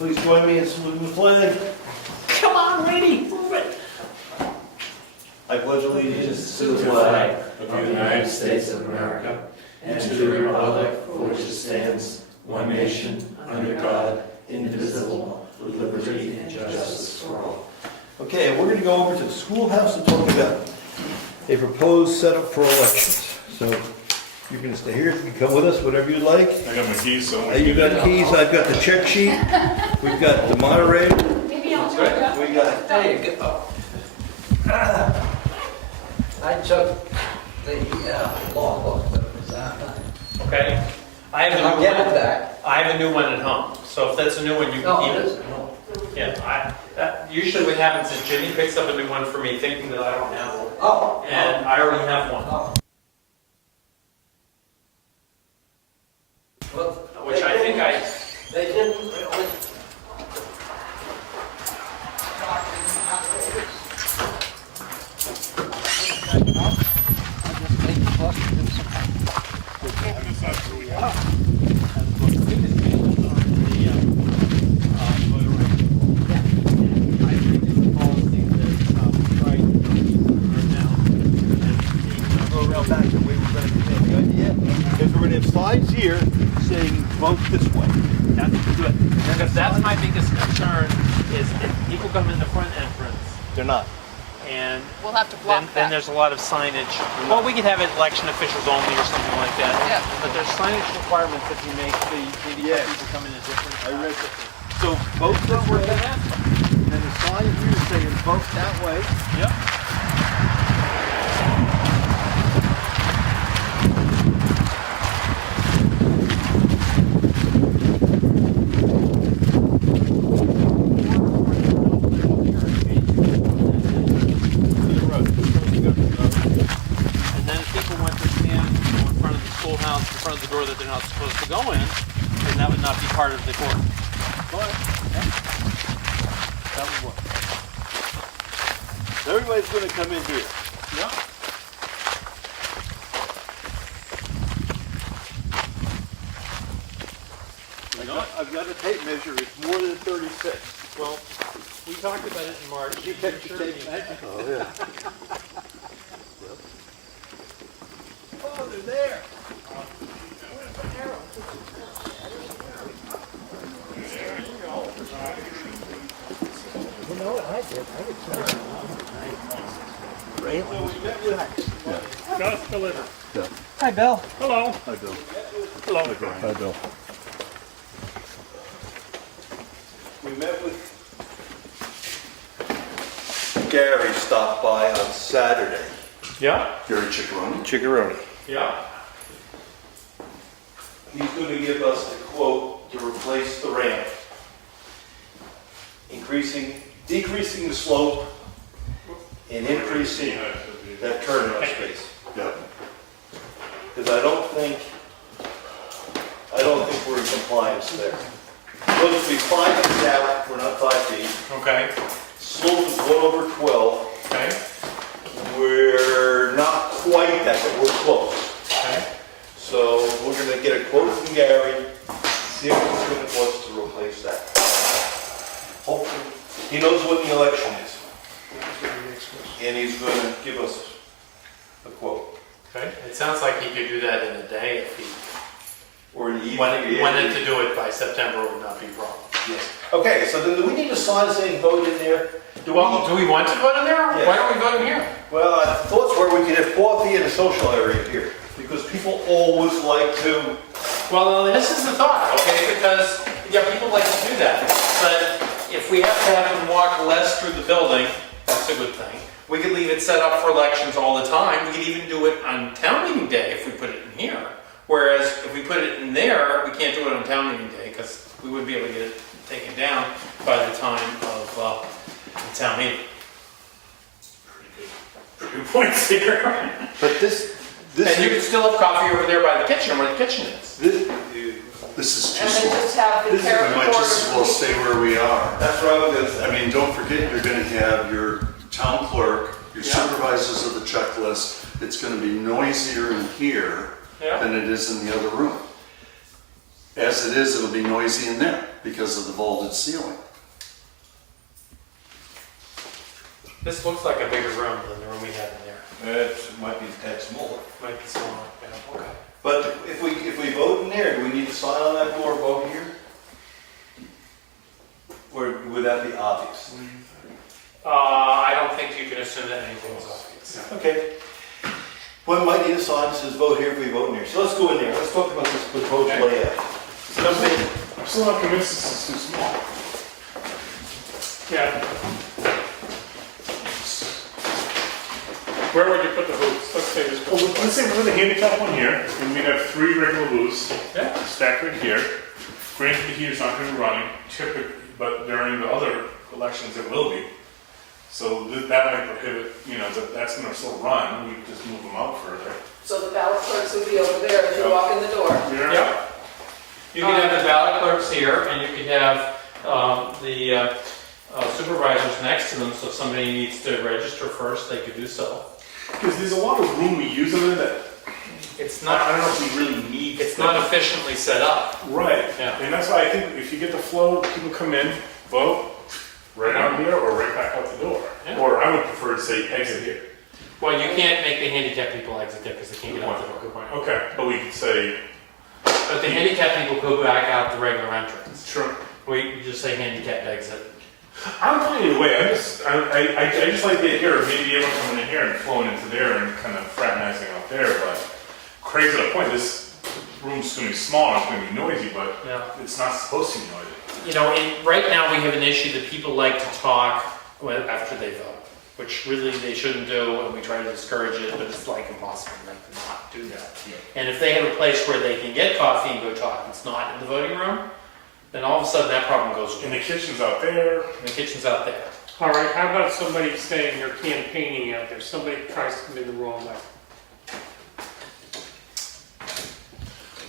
Please join me in saluting the flag. Come on, lady, move it. I pledge allegiance To the flag of the United States of America and to the republic for which it stands, one nation, under God, indivisible, with liberty and justice for all. Okay, we're going to go over to the schoolhouse to talk about a proposed setup for elections. So you can stay here, you can come with us, whatever you like. I got my keys, so. You got keys, I've got the check sheet, we've got the moderator, Maybe I'll join up. we got, There you go. I took the law book that was out. Okay. I have a I'll new get it one. back. I have a new one at home. So if that's a new one, you No, can it keep it. isn't, no. Yeah. Usually what happens is Jimmy picks up a new one for me, thinking that I don't have one, Oh. and I already have one, Oh. Well, which I think I. They didn't really. Because we're going to have signs here saying vote this way. That's good. Because that's my biggest concern is if people come in the front entrance They're not. and We'll have to block then that. there's a lot of signage. Well, we could have it election officials only or something like that. Yeah. But there's signage requirements if you make the Yes. people come in a different. I read that. So Vote that's this where way. that happens. And then the sign here saying vote that way. Yep. And then if people want to stand in front of the schoolhouse, in front of the door that they're not supposed to go in, then that would not be part of the court. That would work. Everybody's going to come in here. Yeah. I've got a tape measure. It's more than 36. Well, we talked about it in March. You kept the tape measure? Oh, yeah. Oh, they're there. Just delivered. Hi, Bill. Hello. Hi, Bill. Hello. Hi, Bill. We met with Gary, stopped by on Saturday. Yeah. Gary Chickaroni. Chickaroni. Yeah. He's going to give us the quote to replace the ramp, decreasing the slope and increasing that turnaround space. Yep. Because I don't think we're in compliance there. Supposed to be 5 feet out, we're not 5 feet. Okay. Slope is 1/12. Okay. We're not quite that, but we're close. Okay. So we're gonna get a quote from Gary, see how much it's gonna cost to replace that. Hopefully, he knows when the election is. And he's gonna give us a quote. Okay. It sounds like he could do that in a day if he Or in the wanted evening. to do it by September would not be a problem. Yes. Okay, so then do we need a sign saying vote in there? Do Well, do we want to vote in there? Yes. Why don't we vote in here? Well, thoughts were we could have coffee in a social area here, because people always like to. Well, now, this is the thought, okay, because, yeah, people like to do that, but if we have to have them walk less through the building, that's a good thing. We could leave it set up for elections all the time, we could even do it on town meeting day if we put it in here. Whereas if we put it in there, we can't do it on town meeting day, because we wouldn't be able to get it taken down by the time of the town meeting. Pretty good points here. But this And you can still have coffee over there by the kitchen, where the kitchen is. This This is And too then small. just have the This is- We carrot might just as well stay where we are. That's what I was gonna say. I mean, don't forget, you're gonna have your town clerk, your Yeah. supervisors of the checklist. It's gonna be noisier in here Yeah. than it is in the other room. As it is, it'll be noisy in there because of the vaulted ceiling. This looks like a bigger room than the room we had in there. It might be a tad smaller. Might be smaller, yeah, okay. But if we vote in there, do we need to sign on that door, vote here? Or would that be obvious? I don't think you can assume that anything's obvious. Okay. One might need a sign that says vote here if we vote in there. So let's go in there. Let's talk about this proposed layout. I'm still not convinced this is too small. Yeah. Where would you put the booths? Let's say this. Well, let's say we're the handicap one here, and we'd have 3 regular booths Yeah. stacked right here. Granted, the heater's not going to be running, typically, but during the other elections it will be. So that might prohibit, that's going to still run. We could just move them out further. So the ballot clerks would be over there as you walk in the door. Yeah. Yep. You could have the ballot clerks here, and you could have the supervisors next to them, so if somebody needs to register first, they could do so. Because there's a lot of room we use in there that It's I not, don't know if we really need. it's not efficiently set up. Right. Yeah. And that's why I think if you get the flow, people come in, vote, right out here or right back out the door. Yeah. Or I would prefer to say exit here. Well, you can't make the handicapped people exit there because they can't Good get out point, the door. good point. Okay, but we could say, But the handicapped people go back out the regular entrance. sure. We just say handicapped exit. I don't mind either way. I just like the idea of maybe everyone coming in here and flowing into there and kind of fraternizing out there. But Craig's at a point. This room's going to be small. It's going to be noisy, but Yeah. it's not supposed to be noisy. You know, right now we have an issue that people like to talk after they vote, which really they shouldn't do, and we try to discourage it, but it's like impossible for them to not do that. Yeah. And if they have a place where they can get coffee and go talk, it's not in the voting room, then all of a sudden that problem goes And away. the kitchen's out there. And the kitchen's out there. All right, how about somebody saying they're campaigning out there? Somebody tries to come in the wrong way.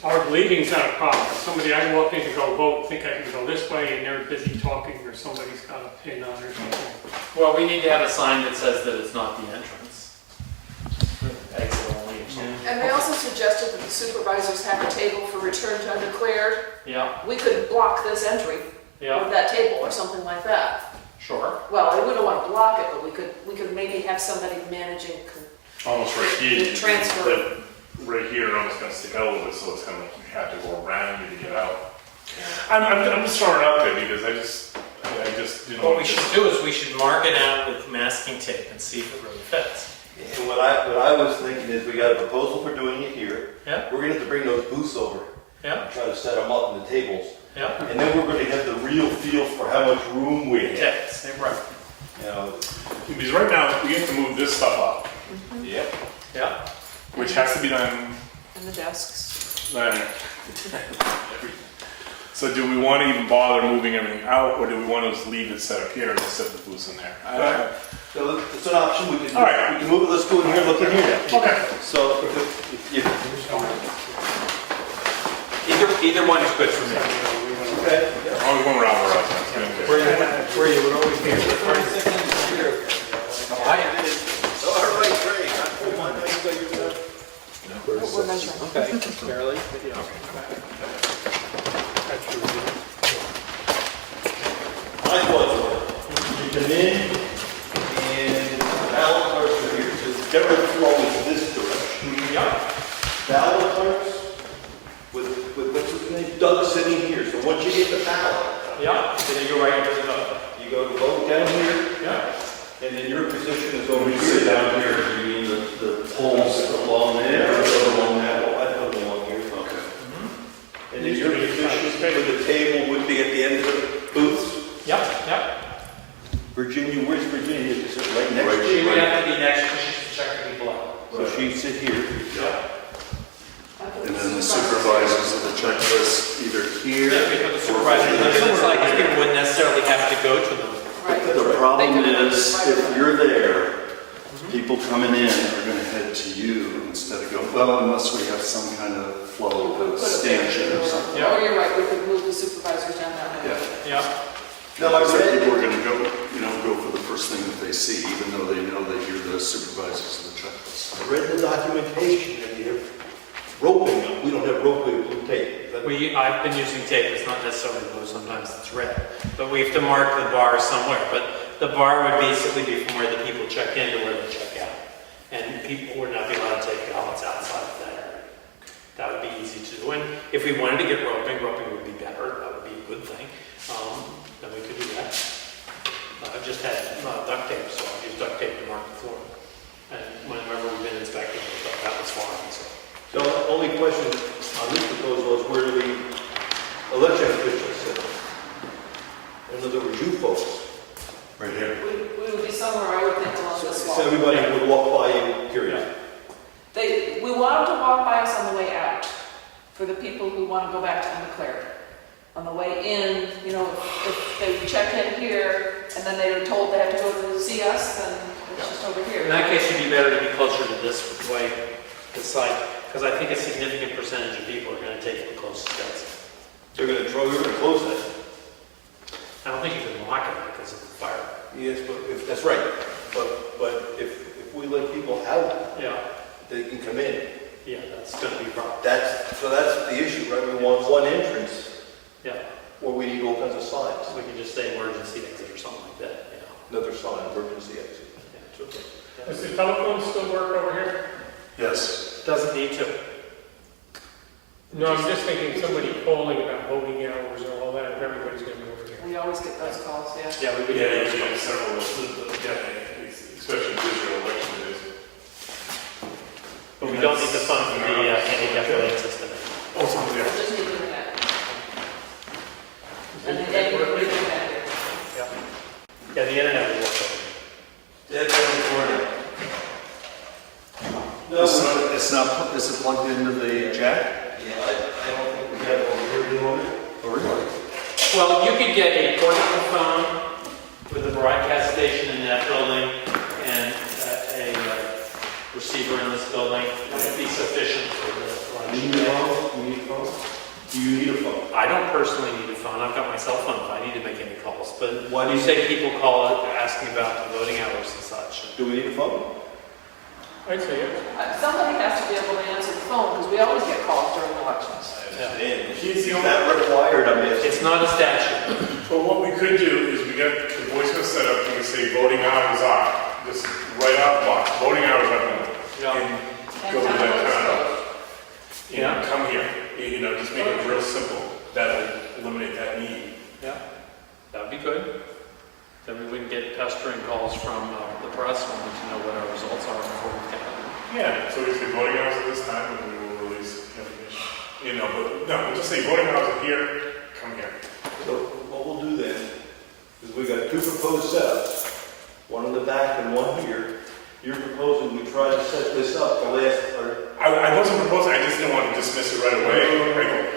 Our leaving's not a problem. Somebody, I walk in to go vote, think I can go this way, and they're busy talking, or somebody's got a pin on or something. Well, we need to have a sign that says that it's not the entrance. Exit only or something. And they also suggested that the supervisors have a table for return to undeclared. Yeah, We could block this entry yeah, with that table or something like that. sure. Well, I wouldn't want to block it, but we could maybe have somebody managing. Almost right here. The transfer. Right here, it almost going to stick out a little bit, so it's kind of like you have to go around you to get out. I'm just throwing it out there because I just didn't What want we to. should do is we should mark it out with masking tape and see if it really fits. And what I was thinking is we got a proposal for doing it here. Yeah. We're gonna have to bring those booths over Yeah, and try to set them up in the tables. yeah. And then we're gonna have the real feel for how much room we It have. takes, right. You know, Because right now, we have to move this stuff up, yep. Yeah. which has to be done. And the desks. So do we want to even bother moving everything out, or do we want to just leave it set up here and set the booths in there? So it's an option, we can, All right. we can move it, let's go in here, look in here now. Okay. So, Either one is good for me. okay. Always one round we're out. Where you would always be. All right, great. We're measuring. Okay, barely. My thoughts were, you come in and ballot clerks are here, so get ready to roll in this direction. Yeah. Ballot clerks with what's his name, Doug sitting here, so once you get the ballot, Yeah, then you go right into the vote. you go to vote down here, Yeah. and then your position is over here. Down here, you mean the polls along there, or go along that, well, I put them along here. Okay. And then your position for the table would be at the end of the booths. Yep, yep. Virginia, where's Virginia? Is it right next to She you? would have to be next, because she should check the people out. So she'd sit here. And then the supervisors of the checklist either here. Yeah, we put the supervisor, it's like people wouldn't necessarily have to go to them. Right. The problem They could- is, if you're there, people coming in are gonna head to you instead of going, well, unless we have some kind of flow of stanchion or something. Oh, you're right, we could move the supervisors down that way. Yeah. Yeah. Now, I So read, people are gonna go for the first thing that they see, even though they know that you're the supervisors of the checklist. I read the documentation in here, roping, we don't have roping with blue tape. Is that- I've been using tape, it's not necessarily blue, sometimes it's red. But we have to mark the bar somewhere. But the bar would basically be from where the people check in to where they check out. And people would not be allowed to take pallets outside of that area. That would be easy to do. And if we wanted to get roping would be better, that would be a good thing. Then we could do that. I've just had duct tape, so I've used duct tape to mark the floor. And whenever we've been inspecting it, that was fine. So. So the only question on this proposal is where do the election officials sit? In other words, you folks. Right here. We would be somewhere, I would think, along this So wall. everybody would walk by you, period. We want them to walk by us on the way out, for the people who want to go back to undeclared. On the way in, you know, if they check in here, and then they were told they have to go to see us, then it's just over here. In that case, it'd be better to be closer to this way, this side, because I think a significant percentage of people are going to take the closest exit. They're going to close that. I don't think you can lock it because of the fire. Yes, but if, that's right. But if we let people out, Yeah, they can come in. yeah, that's going to be a problem. So that's the issue, right? We want one entrance, Yeah, or we need all kinds of signs. we can just say emergency exit or something like that. Yeah. Another sign, emergency exit. Yeah. It's okay. Does the telephone still work over here? Yes. Doesn't need to. No, I'm just thinking somebody calling about voting hours or all that, if everybody's gonna be over here. We always get those calls, yeah. Yeah, we would. Yeah, you have several, especially digital election days. But we don't need the fund for the handicap voting system. Oh, something We'll else. just need internet. And Is then that they will working? internet here. Yeah, the internet will work. That's on the corner. No, It's not, is it plugged into the jack? yeah, I don't think we have it over here, do we? Oh, really? Well, you could get a portable phone with a broadcast station in that building and a receiver in this building. That would be sufficient for the You lunch. need a phone? You need a phone? Do you need a phone? I don't personally need a phone. I've got my cell phone if I need to make any calls. But Why do you you- say people call it asking about the voting hours and such. Do we need a phone? I'd say yes. Somebody has to be able to answer the phone, because we always get calls during elections. I understand. He's the Is only- that required? I mean, It's not a statute. But what we could do is we get the voicemail set up, we can say voting hours are, just right out the box, voting hours are, and And go to town that votes town, vote. and come here, you know, just make it real simple. That would eliminate that need. Yeah, that would be good. Then we wouldn't get pestering calls from the press wanting to know what our results are before we count. Yeah, so we say voting hours at this time, and we will release information. You know, but, no, we'll just say voting hours are here, come here. So what we'll do then is we got two proposed setups, one in the back and one here. You're proposing we try to set this up the last, or I wasn't proposing, I just didn't want to dismiss it right away. Right?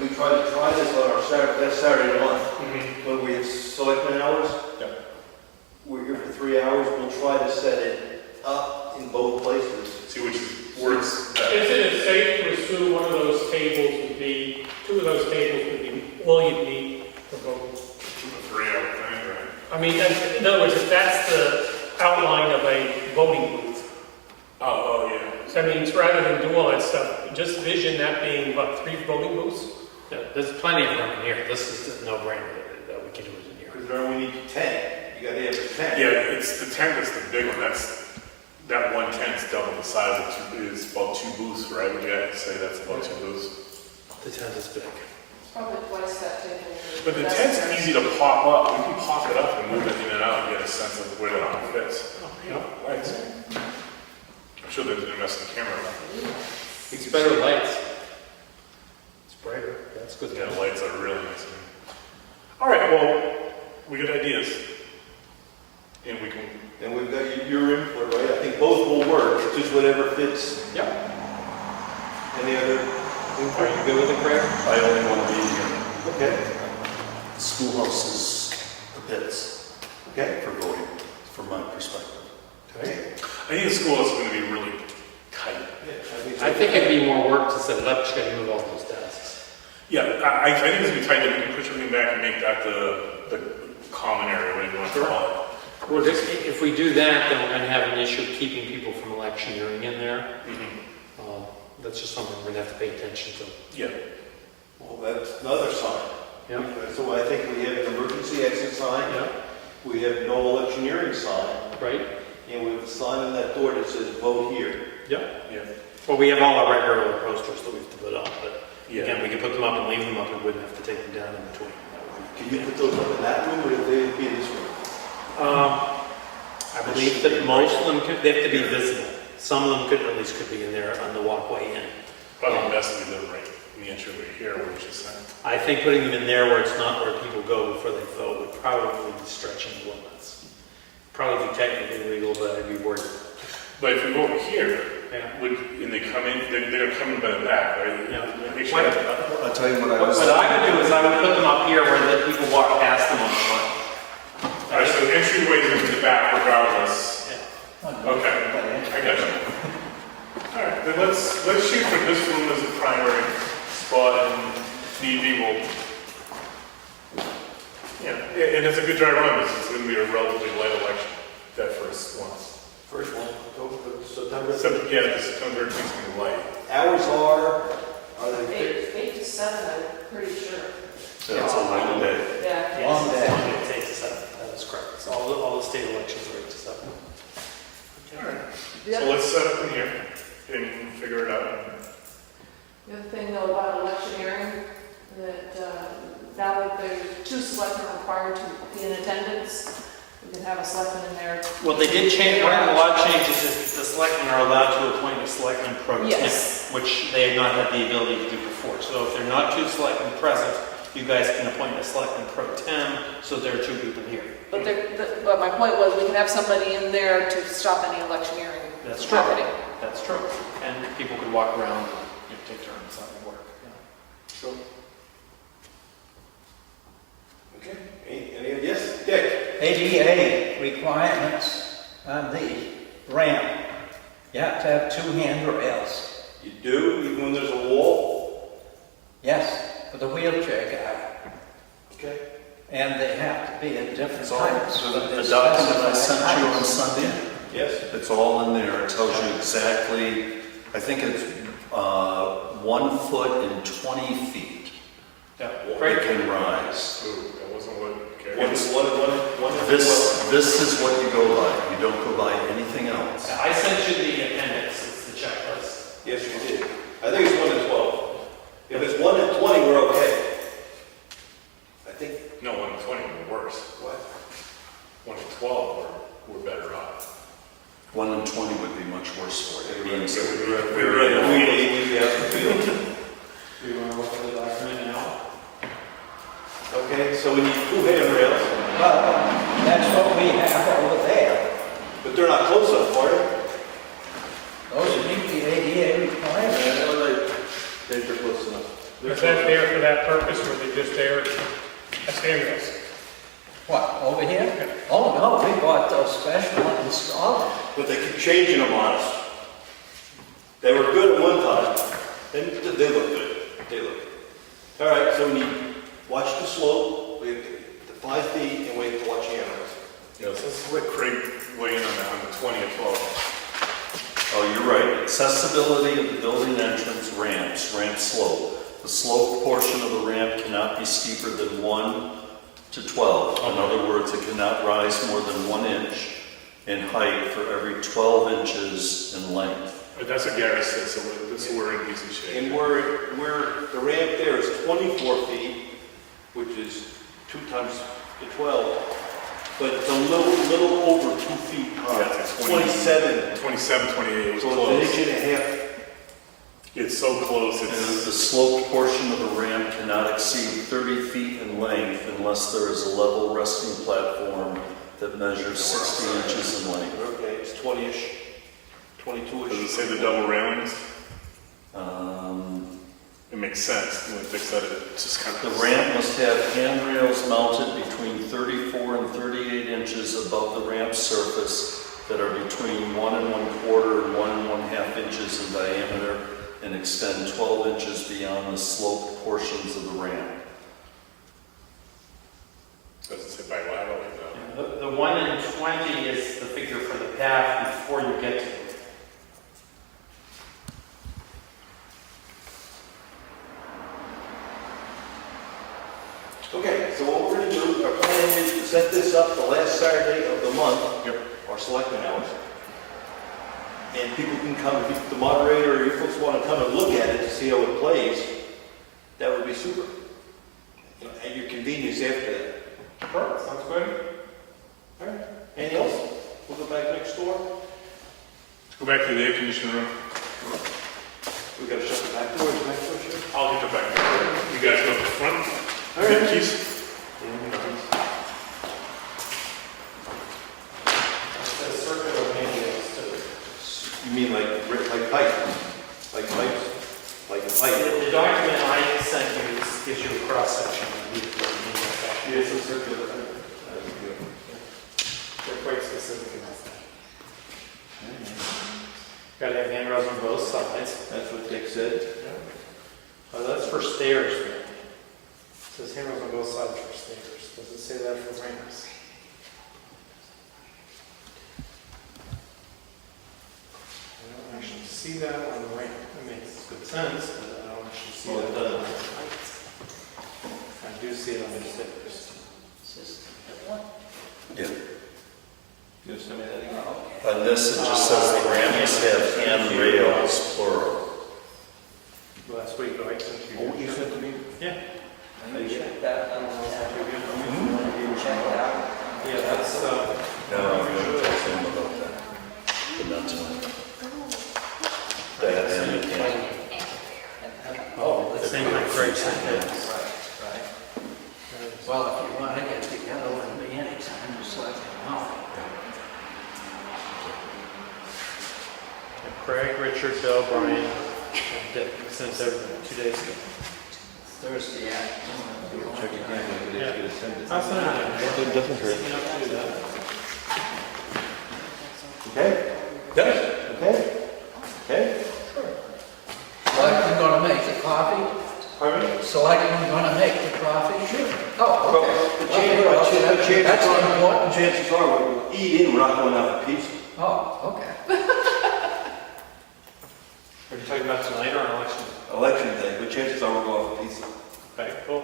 we try this on our last Saturday month, Mhm. when we have selectmen hours. Yeah. We're here for 3 hours, we'll try to set it up in both places. See which works better. Isn't it safe to assume one of those tables would be, two of those tables would be all you need for voting? 3 hour thing, right? I mean, in other words, if that's the outline of a voting booth, Oh, yeah. so I mean, rather than do all that stuff, just vision that being, what, 3 voting booths? Yeah, there's plenty of room in here. This is a no-brainer that we can do it in here. Because remember, we need 10, you gotta have 10. Yeah, it's the tent that's the big one. That one tent's double the size of two, is about 2 booths, right? Would you have to say that's about 2 booths? The tent is big. It's probably twice that table. But the tent's easy to pop up. We can pop it up and move it in and out and get a sense of where that fits. Oh, You know, lights. I'm sure they didn't mess the camera up. It's better lights. It's brighter. That's good. Yeah, the lights are really nice. All right, well, we got ideas. And we can, And we've got your input, right? I think both will work, it's just whatever fits. Yep. Any other Are input? you good with it, Craig? I only want to be here. Okay, The schoolhouse is the pits okay, for voting, from my perspective. okay. I think the school is going to be really tight. I think it'd be more work to set it up, just gotta move all those desks. Yeah, I think it's going to be tight that we can push everything back and make that the common area, whatever you want to call it. Well, if we do that, then we're gonna have an issue of keeping people from electioneering in there. Mhm. that's just something we're gonna have to pay attention to. Yeah. Well, that's another sign. Yeah. So I think we have an emergency exit sign, Yeah, we have no electioneering sign, right? and we have a sign on that door that says vote here. Yeah. Yeah. Well, we have all our regular posters that we have to put up, but Yeah. again, we could put them up and leave them up and wouldn't have to take them down in between. Can you put those up in that room, or do they be in this room? I believe that most of them could, they have to be visible. Some of them could, at least could be in there on the walkway in. Probably best to be right in the entryway here, which is saying. I think putting them in there where it's not where people go before they vote would probably be stretching the limits. Probably be technically illegal, but I'd be worried. But if we go over here, Yeah. and they come in, they're gonna come in by the back, right? Yeah. Make sure. I'll tell you what I was. What I would do is I would put them up here where the people walk past them on the front. All right, so the entryway is in the back regardless. Yeah. Okay, I got you. All right, then let's shoot for this room as a primary spot, and need will. Yeah, and it's a good dry run, because it's gonna be a relatively light election, that first one. First one, September. Yeah, the September 13th is gonna be light. Hours are they fixed? 8 to 7, I'm pretty sure. That's a long day. Yeah. Long day. It's 8 to 7, that is correct. So all the state elections are 8 to 7. All right, The so other, let's set up in here and figure it out. the other thing though about electioneering, that now that there's 2 selectmen required to be in attendance, we can have a selectman in there. Well, they did change, one of the law changes is the selectmen are allowed to appoint a selectman pro temp, Yes. which they had not had the ability to do before. So if there are not 2 selectmen present, you guys can appoint a selectman pro tem, so there are 2 people here. But but my point was, we can have somebody in there to stop any electioneering That's from true. happening. That's true. And people could walk around and take turns, that would work. Sure. Okay, any, yes, Dick? ADA requirements on the ramp. You have to have 2 handrails. You do, even when there's a wall? Yes, for the wheelchair guy. Okay. And they have to be at different It's all, heights. so but the they're document I specified sent you on heights. Sunday, Yes. it's all in there. It tells you exactly, I think it's 1 foot and 20 feet. Yeah. It can rise. Ooh, that wasn't what, One, okay. one. This is what you go by. You don't go by anything else. I sent you the appendix, it's the checklist. Yes, you did. I think it's 1 and 12. If it's 1 and 20, we're okay. I think, No, 1 and 20 were worse. what? 1 and 12 were better off. 1 and 20 would be much worse for you. It means We We're really ready, we have to feel. Do you want to look at the document now? Okay, so we need 2 handrails, Well, that's what we have over there. but they're not close enough, are they? Those meet the ADA requirements. They're close enough. Is that there for that purpose, or are they just there as handrails? What, over here? Oh, no, we bought those special and installed them. But they keep changing them on us. They were good at one time, then they look good. They look good. All right, so we need, watch the slope, we have the 5 feet, and we have to watch the handrails. Yeah, so let's let Craig weigh in on the 20 and 12. Oh, you're right. Accessibility of the building entrance ramps, ramp slope. The slope portion of the ramp cannot be steeper than 1 to 12. In other words, it cannot rise more than 1 inch in height for every 12 inches in length. But that's what Gary said, so we're in easy shape. And where the ramp there is 24 feet, which is 2 times the 12, but it's a little over 2 feet high. Yeah, it's 27. 27, 28 was So close. it's 1.5 inches. It's so close, And it's, the sloped portion of the ramp cannot exceed 30 feet in length unless there is a level resting platform that measures 60 inches in length. Okay, it's 20-ish, does it 22-ish. say the double railings? Um, It makes sense, when Dick said it, it's just kind The of. ramp must have handrails mounted between 34 and 38 inches above the ramp surface that are between 1 1/4 and 1 1/2 inches in diameter and extend 12 inches beyond the sloped portions of the ramp. Doesn't say bilaterally though. The 1 in 20 is the figure for the path before you get to it. set this up the last Saturday of the month, our selectmen hours. And people can come, if the moderator or you folks want to come and look at it to see how it plays, that would be super. At your convenience after that. Perfect, sounds good. All right. Anything else? We'll go back next door. Go back to the air conditioning room. We gotta shut the back door. Is the back door shut? I'll get the back. You guys go to the front. All right. Keys. It's a circular manuals too. You mean like pipe? Like pipes? Like a pipe? The document I sent you gives you a cross section. It's a circular. They're quite specific in that. Got to have handrails on both sides. That's what Dick said. Oh, that's for stairs, man. It says handrails on both sides for stairs. Does it say that for ramps? I don't actually see that on the ramp. It makes good sense, but I don't actually see Well, that. it doesn't. I do see it on the stairs. Yeah. You send me that again? On this, it just says the ramps have handrails, plural. Last week, I sent Oh, you. you sent to me? Yeah. I know you did. Check that, I don't know if you check it out. Yeah, that's, No, I'm going to talk to him about that, but not tonight. That and the camp. Oh, the same like Craig said. right. Well, if you want to get together with me anytime, just let me know. Craig, Richard, Bill, Brian, and Dick sent everything 2 days ago. Thursday afternoon. Check again, maybe they should have sent it. I'll send it. It doesn't hurt. You have to do that. Okay? Yep. Okay? Okay? Selectmen gonna make the coffee? Pardon me? Selectmen gonna make the coffee? Sure. Oh, Well, okay. the chances That's are, important. chances are, we'll eat in, we're not going out for pizza. Oh, okay. Are you talking about tonight or on election? Election day, but chances are we'll go out for pizza. Okay, cool.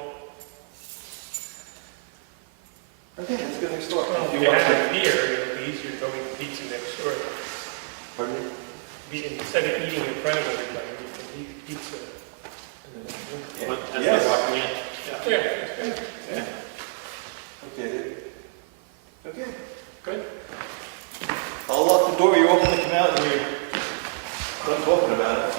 Okay, let's go next door. Well, if you have it here, it'll be easier going to pizza next door. Pardon me? Instead of eating in front of everybody, you can eat pizza. Yeah. As Yes. they're walking in. Yeah. Okay. Okay. Good. I'll lock the door, you're welcome to come out and you're done talking about it.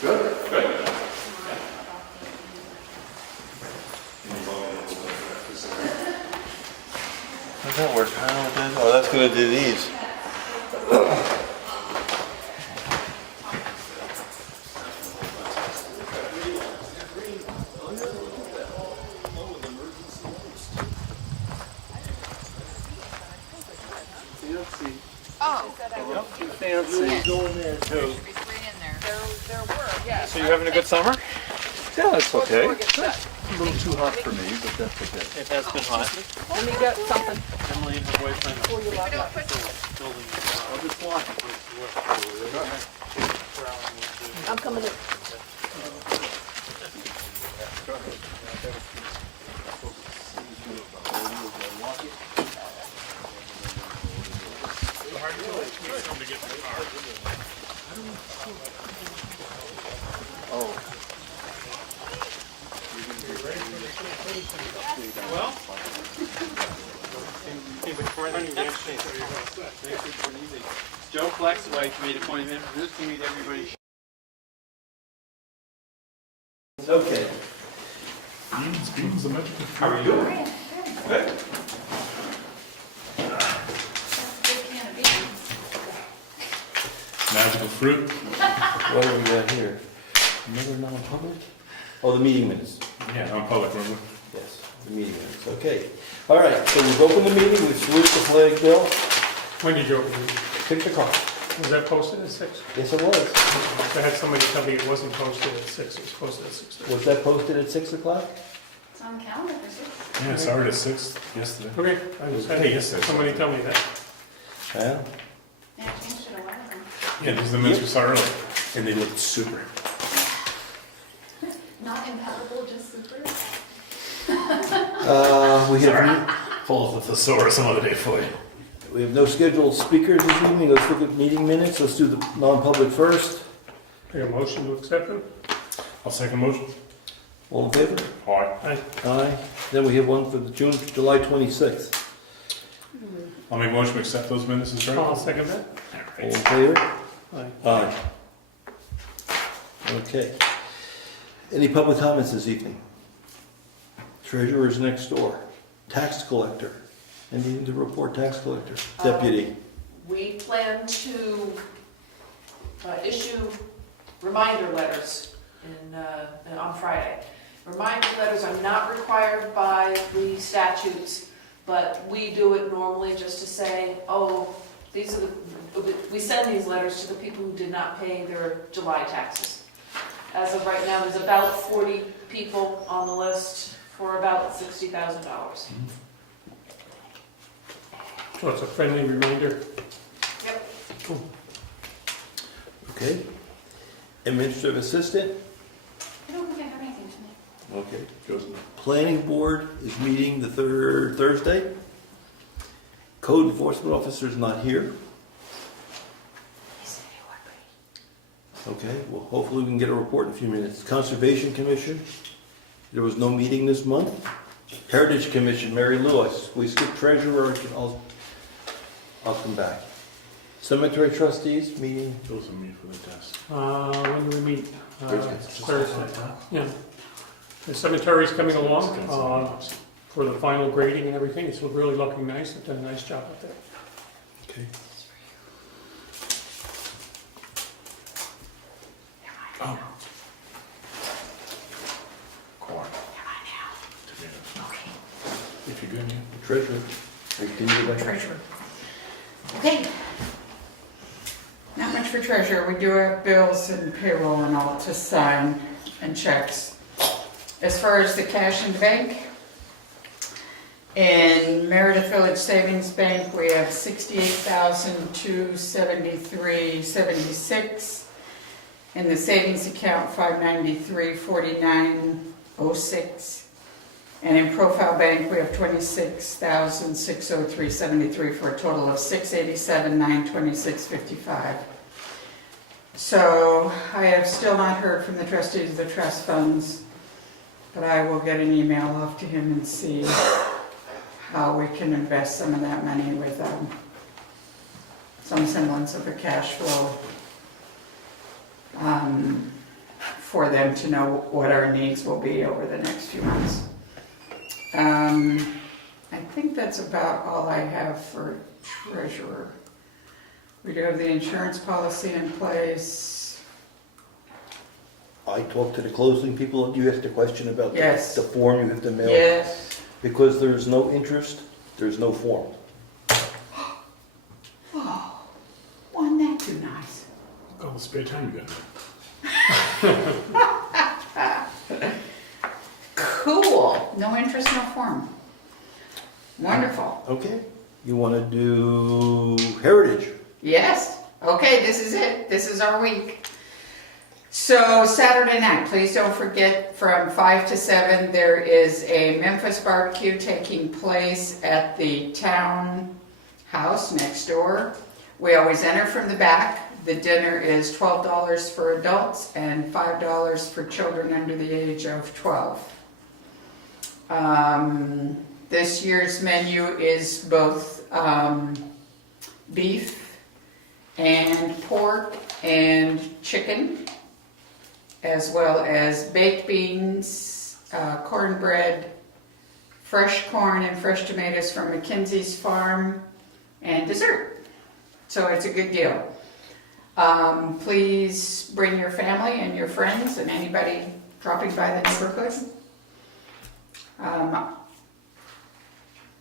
Good? Good. How's that work? I don't know what that is. Oh, that's gonna do these. So you having a good summer? Yeah, that's okay. A little too hot for me, but that's okay. It has been hot. Let me get something. Emily and her boyfriend. I'm coming in. Joe Flex, wife, made a point of introducing me to everybody. Okay. Beans, the magical How are you doing? Good. magical fruit. What do we got here? Another non-public? Oh, the meeting minutes. Yeah, non-public, remember? Yes, the meeting minutes, okay. All right, so we've opened the meeting, we've switched the flag bill, When did you open it? 6 o'clock. Was that posted at 6? Yes, it was. I had somebody tell me it wasn't posted at 6, it was posted at 6:30. Was that posted at 6 o'clock? It's on the calendar for 6. Yeah, it started at 6 yesterday. Okay, I just Hey, had yes, sir. somebody tell me that. Yeah. Yeah, I changed it a while ago. Yeah, these are the minutes we saw earlier, and they looked super. Not impassable, just super. We have, Pull the thesaurus some other day for you. we have no scheduled speakers this evening. Let's look at meeting minutes. Let's do the non-public first. Take a motion to accept them? I'll second motion. All in favor? Aye. Aye. Then we have one for the July 26th. I'll make a motion to accept those minutes as I'll well. second that. All in favor? Aye. Aye. Okay. Any public comments this evening? Treasurer's next door. Tax collector. Anything to report, tax collector? Deputy. We plan to issue reminder letters on Friday. Reminder letters are not required by the statutes, but we do it normally just to say, oh, these are we send these letters to the people who did not pay their July taxes. As of right now, there's about 40 people on the list for about $60,000. So it's a friendly reminder. Yep. Okay. Administrative assistant. I don't think I have anything tonight. Okay. Goes Planning board is meeting the third Thursday. Code enforcement officer is not here. Okay, well, hopefully we can get a report in a few minutes. Conservation Commission, there was no meeting this month. Heritage Commission, Mary Lewis, we skipped treasurer, I'll come back. Cemetery trustees, meeting, Those are me for the test. When do we meet? Thursday. Thursday. Yeah. The cemetery's coming along, for the final grading and everything. It's really looking nice. They've done a nice job up there. okay. Oh. Corn. Tomatoes. If you're good, yeah. Treasurer, can you go back? Treasurer. Okay. Not much for treasurer. We do have bills and payroll and all to sign and checks. As far as the cash in the bank, in Meredith Village Savings Bank, we have $68,273.76. In the savings account, $593.49.06. And in Profile Bank, we have $26,603.73 for a total of $687,926.55. So I have still not heard from the trustees of the trust funds, but I will get an email off to him and see how we can invest some of that money with some semblance of a cash flow for them to know what our needs will be over the next few months. I think that's about all I have for treasurer. We do have the insurance policy in place. I talked to the closing people, you asked a question about Yes. the form you have to mail. Yes. Because there's no interest, there's no form. Oh, wasn't that too nice? Look all the spare time you got. Cool. No interest, no form. Wonderful. Okay, you want to do heritage? Yes. Okay, this is it. This is our week. So Saturday night, please don't forget, from 5 to 7, there is a Memphis barbecue taking place at the town house next door. We always enter from the back. The dinner is $12 for adults and $5 for children under the age of 12. This year's menu is both beef and pork and chicken, as well as baked beans, cornbread, fresh corn and fresh tomatoes from McKinsey's farm, and dessert. So it's a good deal. Please bring your family and your friends and anybody dropping by the neighborhood.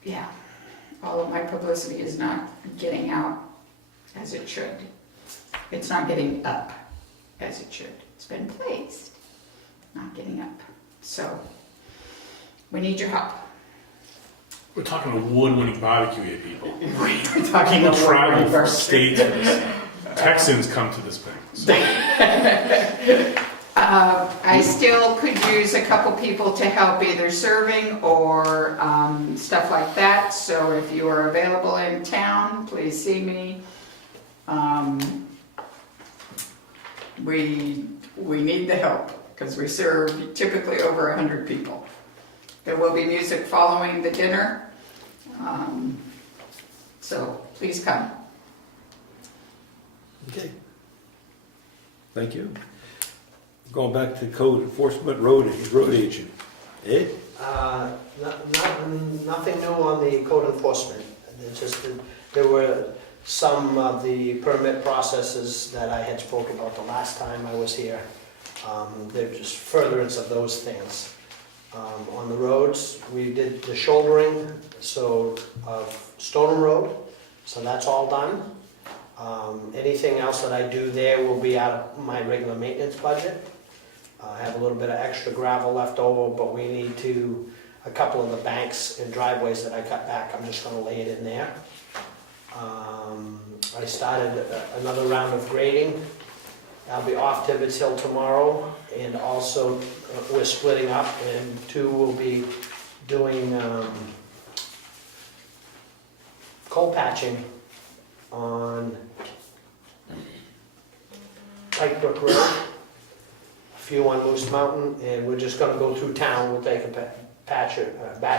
Yeah, all of my publicity is not getting out as it should. It's not getting up as it should. It's been placed, not getting up. So, we need your help. We're talking award-winning barbecue here, people. We're talking We'll about travel our from state to state. Texans come to this thing. So. I still could use a couple people to help either serving or stuff like that. So if you are available in town, please see me. We need the help because we serve typically over 100 people. There will be music following the dinner. So please come. Okay. Thank you. Going back to code enforcement road agent. Ed? Nothing new on the code enforcement. It's just that there were some of the permit processes that I had spoken about the last time I was here. They're just furtherance of those things. On the roads, we did the shouldering of Stoneham Road, so that's all done. Anything else that I do there will be out of my regular maintenance budget. I have a little bit of extra gravel left over, but we need a couple of the banks and driveways that I cut back, I'm just gonna lay it in there. I started another round of grading. I'll be off Tibbetts Hill tomorrow, and also we're splitting up, and 2 will be doing coal patching on Pike Brook Road, a few on Moose Mountain, and we're just gonna go through town. We'll take a batch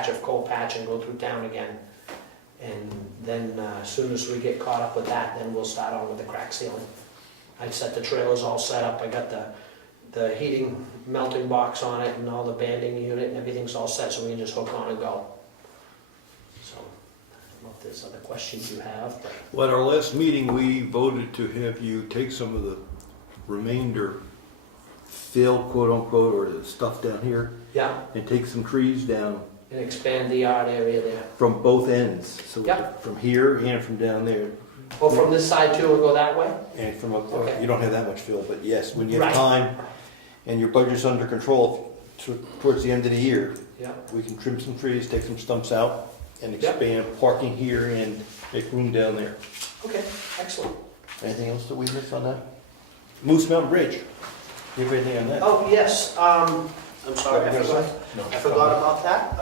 of coal patch and go through town again. And then as soon as we get caught up with that, then we'll start on with the crack sealing. I set the trailers all set up. I got the heating melting box on it and all the banding unit and everything's all set, so we can just hook on and go. So, I don't know if there's other questions you have. But. Well, at our last meeting, we voted to have you take some of the remainder fill, quote unquote, or the stuff down here, Yeah, and take some trees down and expand the yard area there. from both ends. So Yep. from here and from down there. Oh, from this side too, and go that way? And from up there. Okay. You don't have that much fill, but yes, when you have Right. time and your budget's under control towards the end of the year, Yeah. we can trim some trees, take some stumps out, and Yep. expand parking here and make room down there. Okay, excellent. Anything else that we missed on that? Moose Mountain Bridge. You have anything on that? Oh, yes, I'm sorry, I forgot. No. I forgot about that.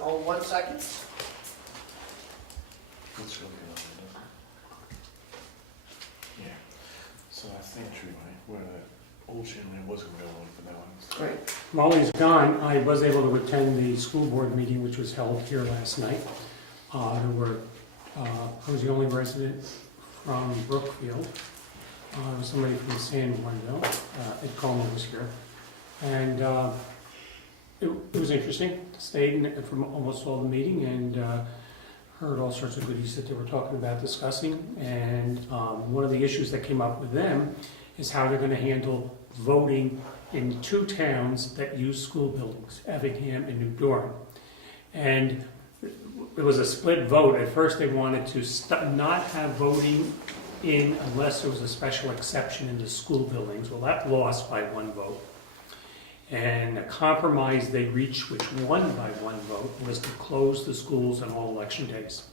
1 second. That's really good. Yeah. So that's the entryway where the old chimney was going to go on for that one. Great. Molly's gone. I was able to attend the school board meeting, which was held here last night. I was the only resident from Brookfield. There was somebody from San Juanville, Ed Comeau was here. And it was interesting. Stayed from almost all the meeting and heard all sorts of goodies that they were talking about discussing. And one of the issues that came up with them is how they're going to handle voting in 2 towns that use school buildings, Effingham and New Durham. And it was a split vote. At first they wanted to not have voting in unless there was a special exception in the school buildings. Well, that lost by 1 vote. And a compromise they reached, which won by 1 vote, was to close the schools on all election days.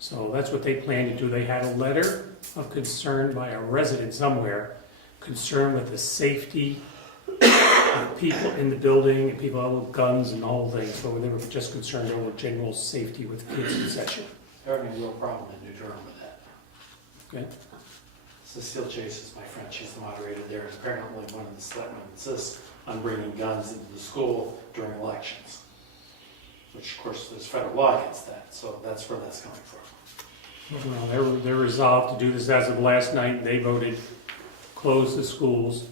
So that's what they planned to do. They had a letter of concern by a resident somewhere, concerned with the safety of people in the building and people out with guns and all things. So they were just concerned over general safety with kids in session. There are no problem in New Durham with that. Okay. Cecile Chase is my friend, she's the moderator there, and apparently one of the selectmen insists on bringing guns into the school during elections. Which, of course, there's federal law against that, so that's where that's coming from. Well, they're resolved to do this as of last night. They voted close the schools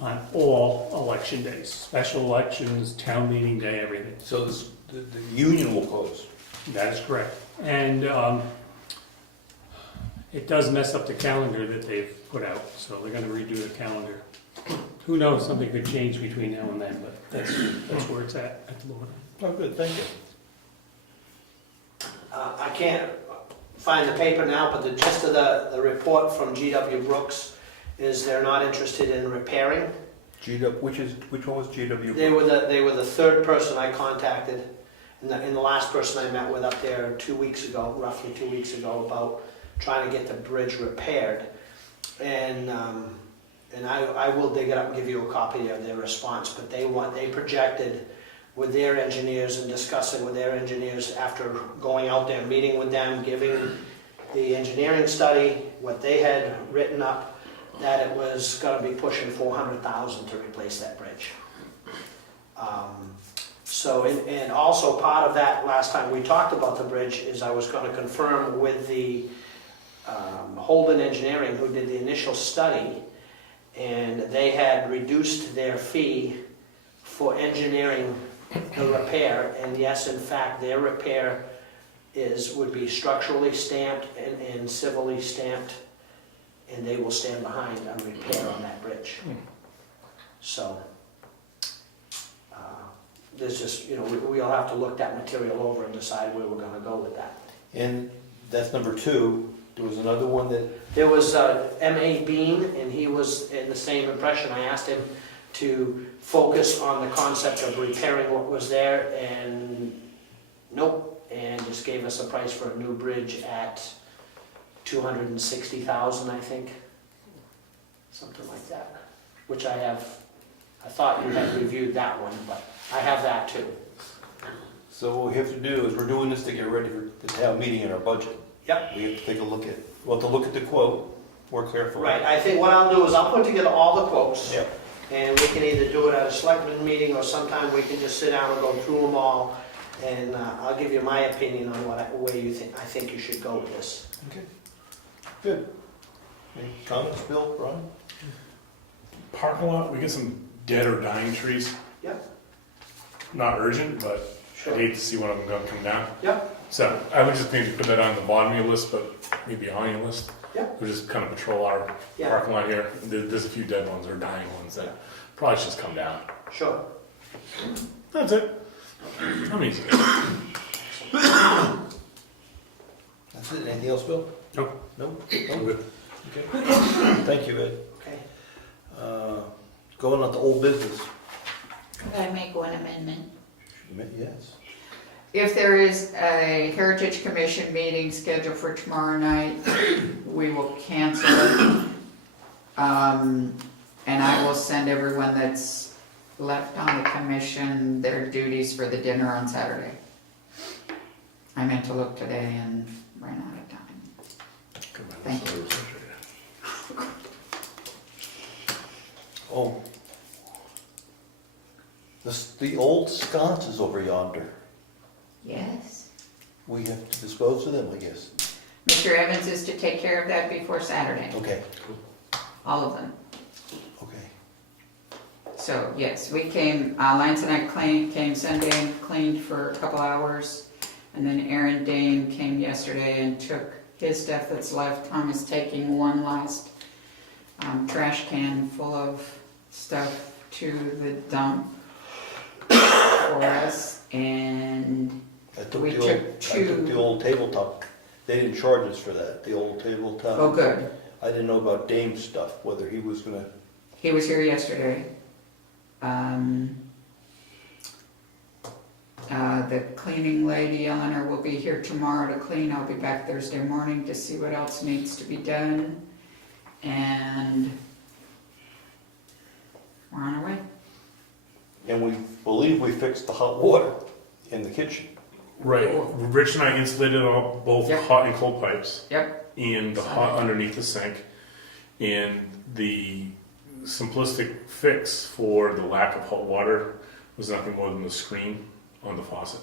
on all election days, special elections, town meeting day, everything. So the union will close. That is correct. And it does mess up the calendar that they've put out, so they're gonna redo the calendar. Who knows, something could change between now and then, but that's where it's at the moment. Oh, good, thank you. I can't find the paper now, but the gist of the report from G.W. Brooks is they're not interested in repairing. Which one was GW? They were the 3rd person I contacted, and the last person I met with up there 2 weeks ago, roughly 2 weeks ago, about trying to get the bridge repaired. And I will dig it up and give you a copy of their response, but they projected with their engineers and discussing with their engineers after going out there, meeting with them, giving the engineering study, what they had written up, that it was gonna be pushing $400,000 to replace that bridge. And also part of that, last time we talked about the bridge, is I was gonna confirm with the Holden Engineering, who did the initial study, and they had reduced their fee for engineering the repair, and yes, in fact, their repair would be structurally stamped and civilly stamped, and they will stand behind a repair on that bridge. So, there's just, we'll have to look that material over and decide where we're gonna go with that. And that's number 2. There was another one that... There was M.A. Bean, and he was in the same impression. I asked him to focus on the concept of repairing what was there, and nope, and just gave us a price for a new bridge at $260,000, I think. Something like that, which I thought you had reviewed that one, but I have that too. So what we have to do is, we're doing this to get ready to have a meeting in our budget. Yep. We have to take a look at, we'll have to look at the quote more carefully. Right, I think what I'll do is I'll put together all the quotes. Yep. And we can either do it at a selectman meeting, or sometime we can just sit down and go through them all. And I'll give you my opinion on where I think you should go with this. Okay. Good. Any comments, Bill, Ron? Parking lot, we get some dead or dying trees. Yep. Not urgent, but Sure. I'd hate to see one of them gonna come down. Yep. So I would just maybe put that on the bottom of your list, but maybe on your list. Yep. We'll just kind of patrol our Yeah. parking lot here. There's a few dead ones or dying ones that probably should just come down. Sure. That's it. I'm easy. That's it. Anything else, Bill? Nope. No? I'm good. Okay. Thank you, Ed. Okay. Going on to old business. Could I make one amendment? Yes. If there is a Heritage Commission meeting scheduled for tomorrow night, we will cancel it. And I will send everyone that's left on the commission their duties for the dinner on Saturday. I meant to look today and ran out of time. Thank you. Oh. The old sconce is over yonder. Yes. We have to dispose of them, I guess. Mr. Evans is to take care of that before Saturday, Okay. all of them. Okay. So, yes, we came, Lance and I came Sunday and cleaned for a couple hours. And then Aaron Dane came yesterday and took his stuff that's left. Tom is taking one last trash can full of stuff to the dump for us. And I took we the took two. old tabletop. They didn't charge us for that, the old tabletop. Oh, good. I didn't know about Dame's stuff, whether he was gonna... He was here yesterday. The cleaning lady, Eleanor, will be here tomorrow to clean. I'll be back Thursday morning to see what else needs to be done. And we're on our way. And we believe we fixed the hot water in the kitchen. Right. Rich and I insulated both Yep. hot and cold pipes. Yep. And the hot underneath the sink. And the simplistic fix for the lack of hot water was nothing more than the screen on the faucet.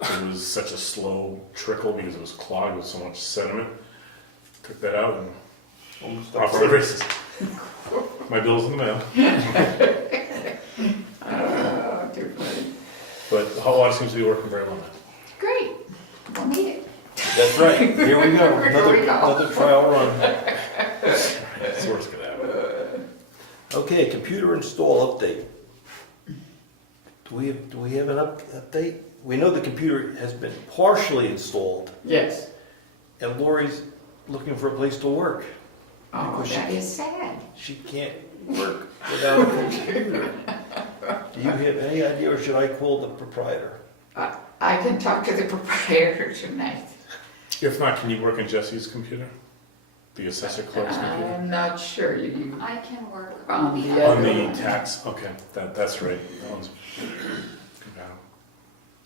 It was such a slow trickle because it was clogged with so much sediment. Took that out and Almost off to the races. My bill's in the mail. Oh, too funny. But the hot water seems to be working very well now. Great. We'll need it. That's right. Here we go. Here we go. Another trial run. That's where it's gonna happen. Okay, computer install update. Do we have an update? We know the computer has been partially installed, Yes. and Lori's looking for a place to work. Oh, Because that is sad. She can't work without a computer. Do you have any idea, or should I call the proprietor? I can talk to the proprietor tonight. If not, can you work on Jesse's computer? The assessor clerk's computer? I'm not sure. You I can work on the On other. the tax, okay, that's right. That one's compatible.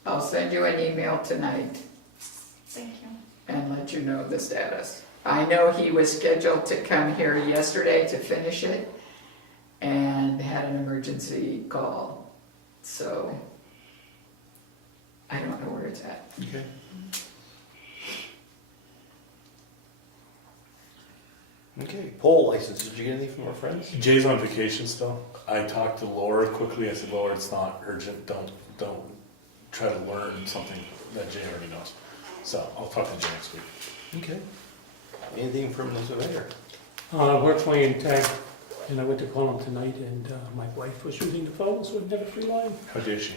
I'll send you an email tonight Thank you. and let you know the status. I know he was scheduled to come here yesterday to finish it and had an emergency call. So I don't know where it's at. Okay. Okay, poll license, did you get anything from our friends? Jay's on vacation still. I talked to Laura quickly. I said, Laura, it's not urgent. Don't try to learn something that Jay already knows. So I'll talk to Jay next week. Okay. Anything from the surveyor? We're playing tag, and I went to call him tonight, and my wife was using the phone, so we didn't have a free line. How dare she?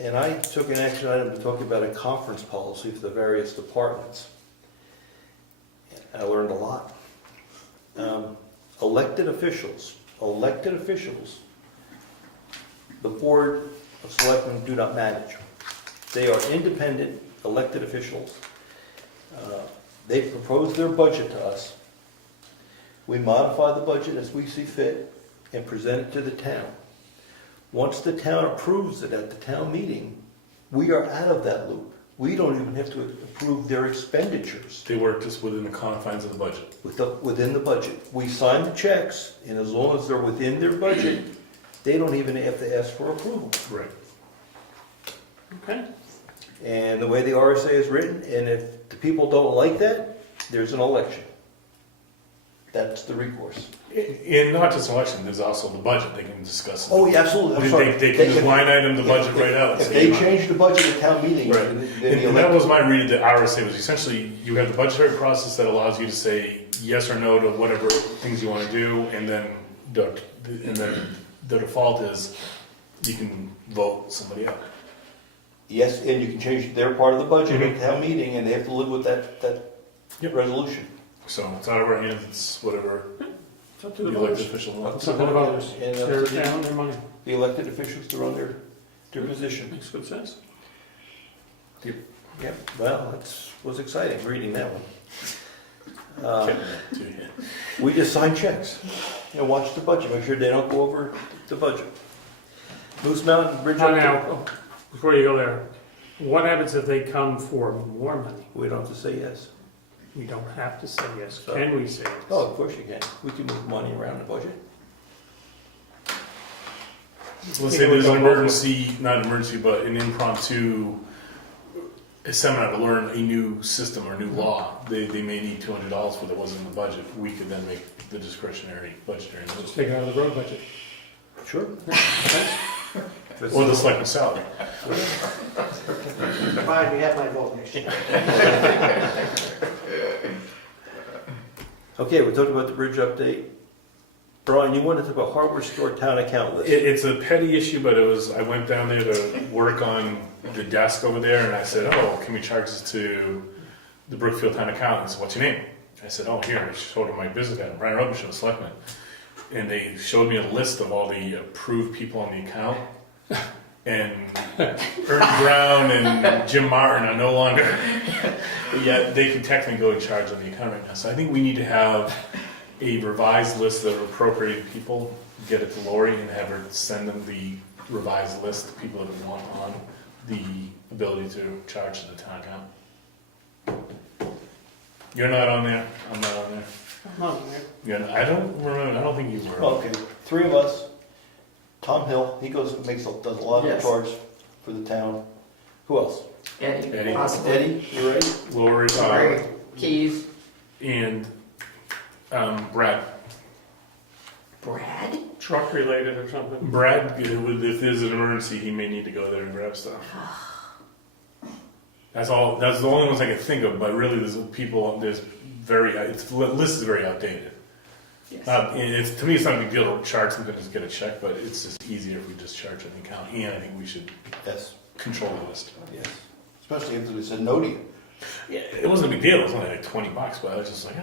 And I took an action item to talk about a conference policy for the various departments. I learned a lot. Elected officials, the Board of Selectmen do not manage. They are independent elected officials. They propose their budget to us. We modify the budget as we see fit and present it to the town. Once the town approves it at the town meeting, we are out of that loop. We don't even have to approve their expenditures They work just within the confines of the budget. within the budget. We sign the checks, and as long as they're within their budget, they don't even have to ask for approval. Right. Okay. And the way the RSA is written, and if the people don't like that, there's an election. That's the recourse. And not just election, there's also the budget. They can discuss it. Oh, yeah, absolutely. I'm sorry. They can just line item the budget right out. If they change the budget at town meeting, Right. then the And that election. was my read of the RSA, was essentially you have the budgetary process that allows you to say yes or no to whatever things you want to do, and then the default is you can vote somebody out. Yes, and you can change their part of the budget Mhm. at town meeting, and they have to live with that Yep. resolution. So it's out of our hands, it's whatever It's up to the the elected voters. official wants. Something about And their town, their money. the elected officials to run their position. Makes good sense. Yep, well, it was exciting reading that one. We just sign checks and watch the budget, make sure they don't go over the budget. Moose Mountain Bridge. Now, before you go there, what happens if they come for more money? We don't have to say yes. We don't have to say yes. So- Can we say yes? Oh, of course you can. We can move money around the budget. Let's say there's an emergency, not emergency, but an impromptu seminar to learn a new system or new law. They may need $200 for that wasn't in the budget. We could then make the discretionary budgetary Just moves. take it out of the road budget. Sure. Or the selectman's salary. Fine, we have my vote next year. Okay, we talked about the bridge update. Brian, you wanted to talk about hardware store town account list. It's a petty issue, but I went down there to work on the desk over there, and I said, oh, can we charge this to the Brookfield town accountant? He said, what's your name? I said, oh, here, I showed him my business card, Brian Robisheau, Selectmen. And they showed me a list of all the approved people on the account. And Ernie Brown and Jim Martin are no longer, but yet they can technically go in charge on the account right now. So I think we need to have a revised list of appropriate people, get it to Lori and have her send them the revised list of people that we want on the ability to charge to the town account. You're not on there, I'm not on there. Come on, man. I don't remember, I don't think you were. Okay, three of us. Tom Hill, he goes and does a lot of Yes. the charge for the town. Who else? Eddie. Possibly. Eddie, you ready? Lori, Right. Keys. and Brad. Brad? Truck related or something. Brad, if there's an emergency, he may need to go there and grab stuff. That's all. That's the only ones I can think of. But really, there's people. The list is very outdated. Yes. To me, it's not a big deal to charge them to just get a check, but it's just easier if we just charge an account. And I think we should Yes. control the list. Yes. Especially if they said no to you. Yeah, it wasn't a big deal. It was only like $20, but I was just like,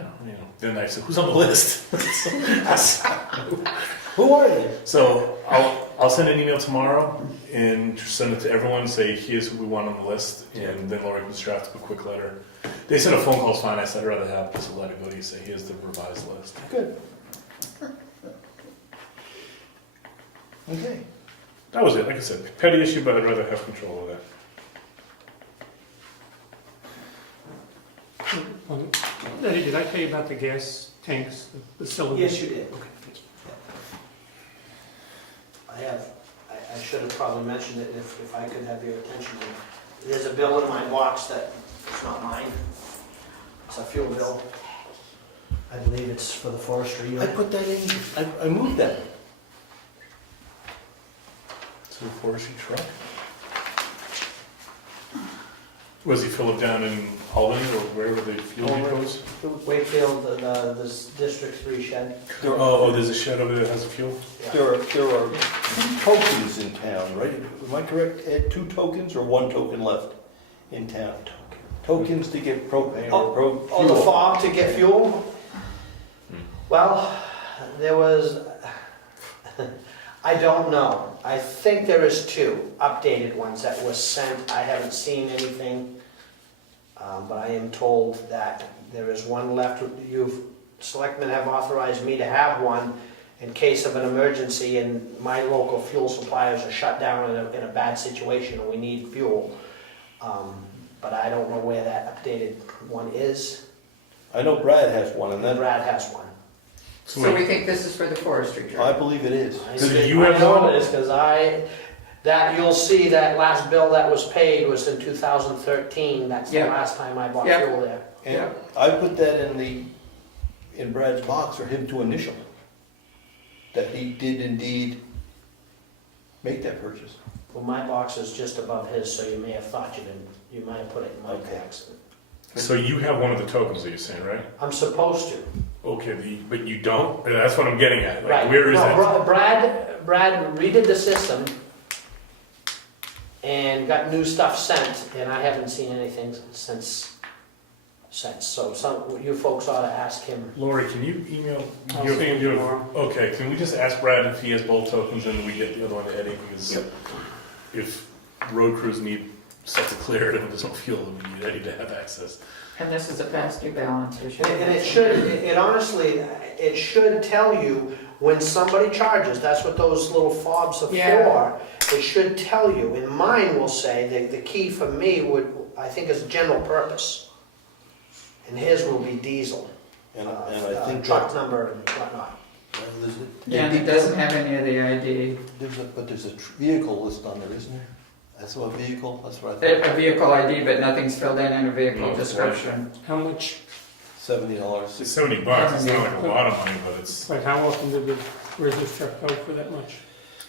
Then I said, "Who's on the list?" Who are they? So I'll send an email tomorrow and send it to everyone, say, here's who we want on the list, and then Lori can draft up a quick letter. They said a phone call's fine, I said I'd rather have just a letter go to you, say, here's the revised list. Good. Okay. That was it, like I said, petty issue, but I'd rather have control of that. Eddie, did I tell you about the gas tanks, the cylinders? Yes, you did. Okay, thank you. I should have probably mentioned it if I could have your attention. There's a bill in my box that is not mine. It's a fuel bill. I believe it's for the forestry I unit. put that in, I moved that. So a forestry truck? Was he fill it down in Holland or wherever the fuel depots? Wakefield, this District 3 shed. Oh, there's a shed over there that has a fuel? Yeah. There are 2 tokens in town, right? Am I correct, Ed? 2 tokens or 1 token left in town? Tokens to get propane or fuel. Oh, the fob to get fuel? Well, there was, I don't know. I think there is 2 updated ones that were sent. I haven't seen anything, but I am told that there is 1 left. You selectmen have authorized me to have 1 in case of an emergency and my local fuel suppliers are shut down in a bad situation and we need fuel. But I don't know where that updated one is. I know Brad has 1 and then Brad has 1. So we think this is for the forestry I truck? believe it is. you have I know one? it is, because you'll see that last bill that was paid was in 2013. That's the Yeah. last time I bought Yeah. fuel there. And I put that in Brad's box for him to initial, that he did indeed make that purchase. Well, my box is just above his, so you may have thought you might have put it in my Okay. box. So you have one of the tokens that you're saying, right? I'm supposed to. Okay, but you don't? That's what I'm getting at. Like, Right. where is No, that? Brad redid the system and got new stuff sent, and I haven't seen anything since. So you folks ought to ask him. Lori, can you email? I'll see him tomorrow. Okay, can we just ask Brad if he has both tokens and we get the other one to Eddie? Because if road crews need stuff to clear and there's no fuel, we need Eddie to have access. And this is a past due balance, we should. And it honestly, it should tell you when somebody charges, that's what those little fobs are Yeah. for. It should tell you, and mine will say, that the key for me I think is general purpose. And his will be diesel. And I think Truck number and whatnot. Yeah, and it doesn't have any of the ID. But there's a vehicle list on there, isn't there? That's what a vehicle, that's what I A thought. vehicle ID, but nothing's filled in a vehicle No, description. How much, $70. It's $70. It's not like a lot of money, but it's, like how often where's this truck go for that much?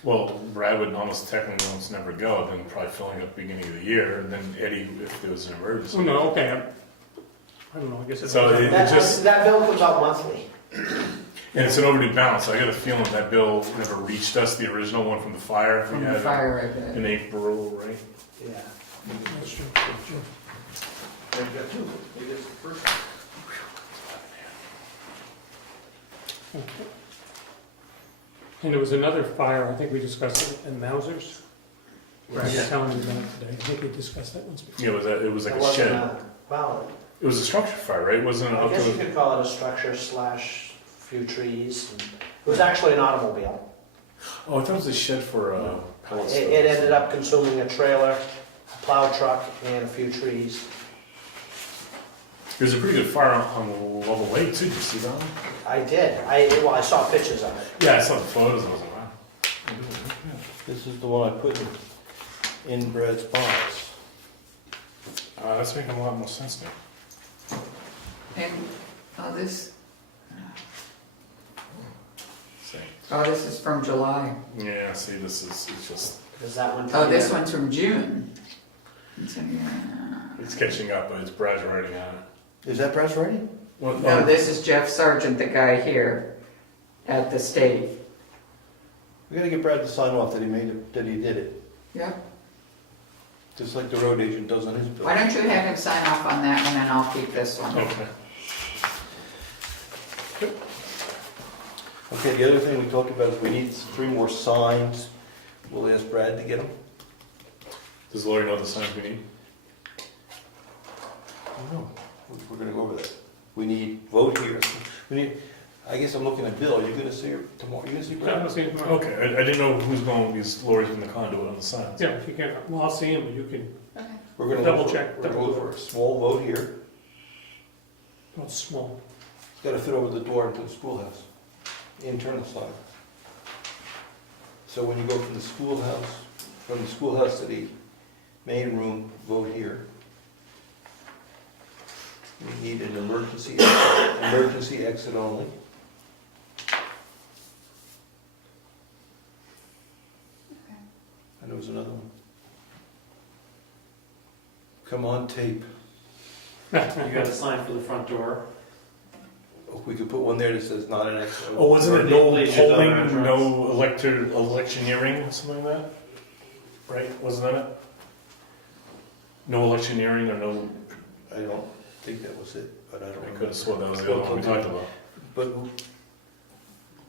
well, Brad would almost technically almost never go, then probably filling up beginning of the year, and then Eddie if there was an emergency. Oh, no, okay, I don't know, I guess it's. So it just, That bill comes out monthly. and it's an overdue balance, so I got a feeling that bill never reached us, the original one from the fire. From we the had fire, I bet. in April, right? Yeah. That's true. Okay. And there was another fire, I think we discussed it in Mausers. Right, I was telling you about it today, I think we discussed that once before. Yeah, it was like It a wasn't shed. Well, It was a structure fire, right? It wasn't an I guess you outdoor. could call it a structure / few trees. It was actually an automobile. Oh, I thought it was a shed for pellets. It ended up consuming a trailer, a plow truck, and a few trees. There's a pretty good fire on the level lake too. Did you see that one? I did. I saw pictures of it. Yeah, I saw the photos. I was like, wow. This is the one I put in Brad's box. That's making a lot more sense now. And, this Same. this is from July. Yeah, see, it's just, Is that one? Oh, this one's from June. So, yeah. it's catching up, but it's Brad's writing on it. Is that Brad's writing? Well, No, this is Jeff Sargent, the guy here at the state. We gotta get Brad to sign off that he did it, Yep. just like the road agent does on his bill. Why don't you have him sign off on that one and I'll keep this one. Okay. Okay, the other thing we talked about is we need 3 more signs. We'll ask Brad to get them. Does Lori know the signs we need? I don't know. We're gonna go over that. We need vote here. We need, I guess I'm looking at Bill. You're gonna see her tomorrow? You gonna see I'm Brad? gonna see him tomorrow. Okay, I didn't know who's going, because Lori's in the conduit on the signs. Yeah, if you can, well, I'll see him, but you can, Okay. We're gonna Double look for- check, We're gonna double look for a small vote here. oh, it's small. It's gotta fit over the door into the schoolhouse, internal side. So when you go from the schoolhouse to the main room, vote here. We need an emergency exit only. And there was another one. Come on tape. You got a sign for the front door. We could put one there that says not an exit. Oh, wasn't Or it no please use other polling, entrance. no electioneering, or something like that? Right, wasn't that it? No electioneering or no, I don't think that was it, but I don't I know. could have sworn that was the other one we talked about. But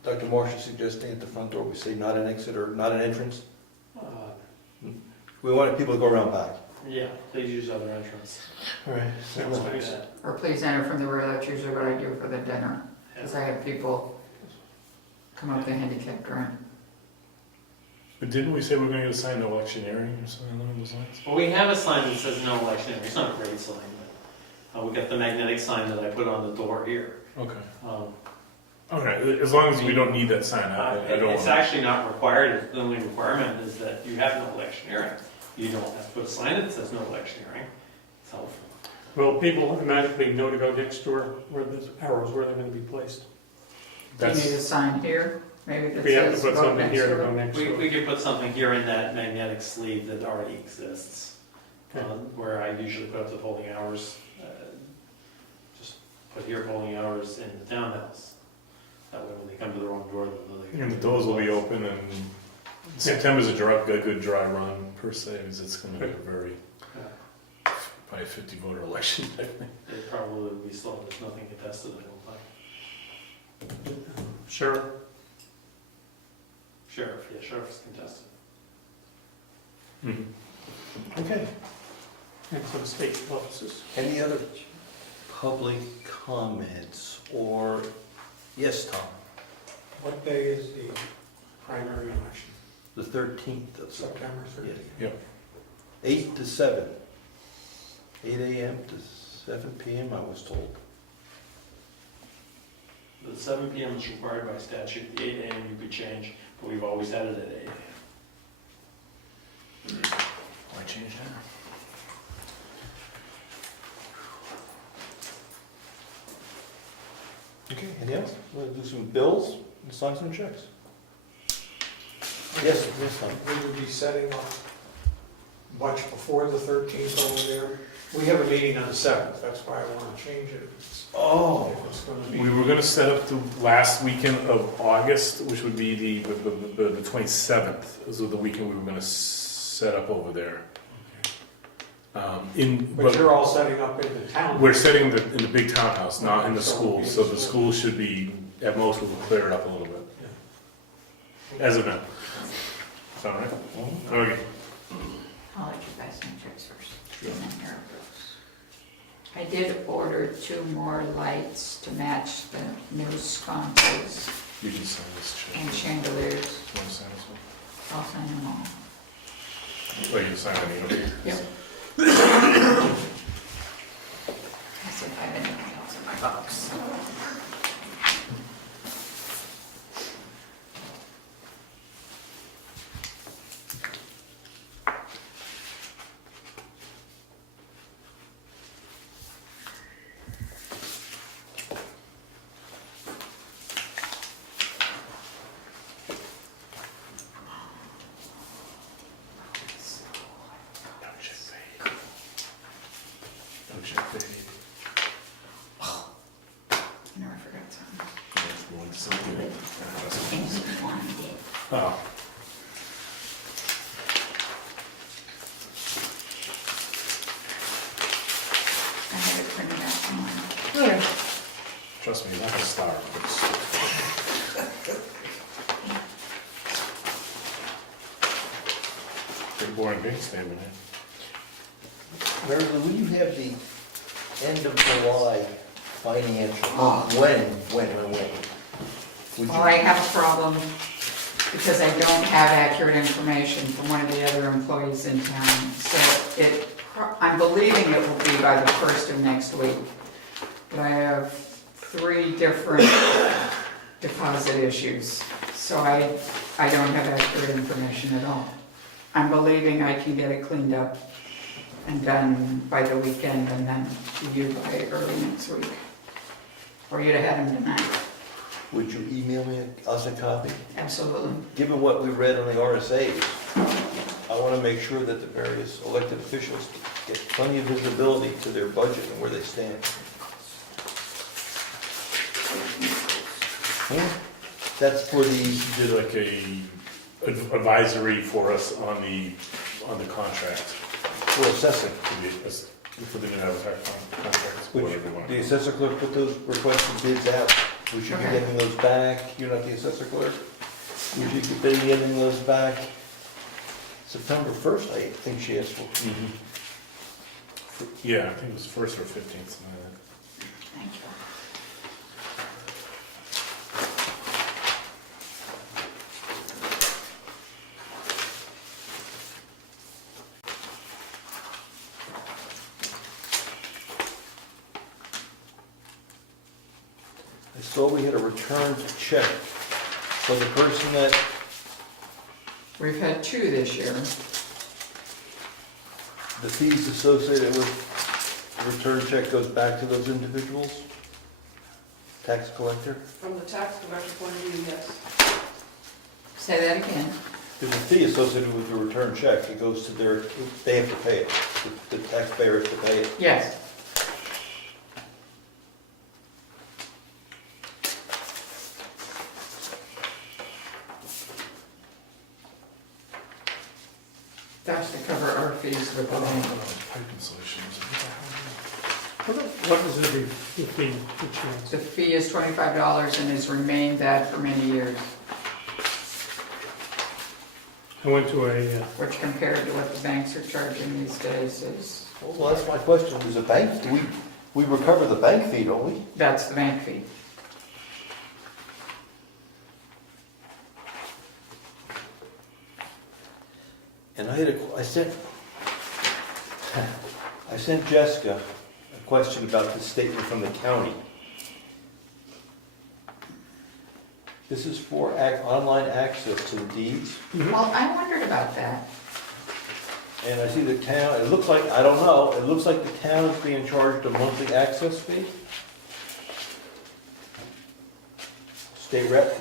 Dr. Marsh is suggesting at the front door, we say not an exit or not an entrance. We wanted people to go around back. Yeah, please use other entrance. All right. Sounds nice. Or please enter from the rear, that's usually what I do for the dinner, because I have people come up the handicap ramp. But didn't we say we were gonna get a sign, no electioneering or something along those lines? Well, we have a sign that says no election. It's not a great sign, but we got the magnetic sign that I put on the door here. Okay. Um, Okay, as long as we don't need that sign, I don't It's want. actually not required. The only requirement is that you have no electioneering. You don't have to put a sign that says no electioneering. So, Well, people automatically know to go next door where the arrows, where they're gonna be placed. Do you need a That's, sign here, maybe that We have to says put vote something next here to door? go next we door. could put something here in that magnetic sleeve that already exists, Okay. where I usually put up the polling hours. Just put here polling hours in the townhouse. That way when they come to the wrong door, they'll. and the doors will be open, and September's a good dry run per se, because it's gonna be a very, probably 50 voter election, I think. They probably will be slow. There's nothing contested, I don't think. Sure. Sheriff, yeah, sheriff is contested. Okay. And for the state offices. Any other public comments or, yes, Tom? What day is the primary election? The 13th of September 13th. Yep. 8 to 7. 8 a.m. to 7 p.m. I was told. The 7 PM is required by statute. The 8 AM you could change, but we've always had it at 8 AM. Why change that? Okay, anything else? We'll do some bills and sign some checks. Yes, yes, Tom. We would be setting up much before the 13th over there. We have a meeting on the 7th, that's why I want to change it. Oh. If it's going to be. We were gonna set up the last weekend of August, which would be the 27th, is the weekend we were gonna set up over there. But you're all setting up in the town. We're setting in the big townhouse, not in the school, so the school should be, at most, we'll clear it up a little bit. As of now. Sound right? Okay. I'll let you guys sign checks first, and then here it goes. I did order 2 more lights to match the new sconces You can sign this check. and chandeliers. You wanna sign this one? I'll sign them all. Oh, you can sign it, okay? Yep. I see if I have anything else in my box. No check paid. I never forgot something. That's the one, something. Things wanted it. Oh. I have it printed out somewhere. Trust me, it's not gonna start. pretty boring being standing here. Mary Lou, will you have the end of July financial? When? Would Well, you- I have a problem because I don't have accurate information from one of the other employees in town. So I'm believing it will be by the 1st of next week. But I have 3 different deposit issues, so I don't have accurate information at all. I'm believing I can get it cleaned up and done by the weekend and then to you by early next week. Or you'd have had them tonight. Would you email me us a copy? Absolutely. Given what we read on the RSAs, I want to make sure that the various elected officials get plenty of visibility to their budget and where they stand. That's for the, Did like a advisory for us on the contract. for assessing. For the new advertising contracts, Which, whatever you want. the assessor clerk put those requested bids out. We should be Okay. getting those back. You're not the assessor clerk? We should be getting those back September 1st, I think she asked for. Yeah, I think it was 1st or 15th. Something like that. Thank you. I saw we had a returned check. So the person that, We've had 2 this year. the fees associated with the return check goes back to those individuals? Tax collector? From the tax collector point of view, yes. Say that again. There's a fee associated with the return check. It goes to their, they have to pay it. The taxpayer has to pay it. Yes. That's to cover our fees with the bank. Pipe installations. What is the fee? The fee is $25 and has remained that for many years, I went to a, which compared to what the banks are charging these days is, Well, that's my question. There's a bank, we recover the bank fee, don't we? that's the bank fee. And I sent Jessica a question about the statement from the county. This is for online access to the deeds, Well, I wondered about that. and I see the town, it looks like, I don't know, it looks like the town is being charged a monthly access fee. State rep.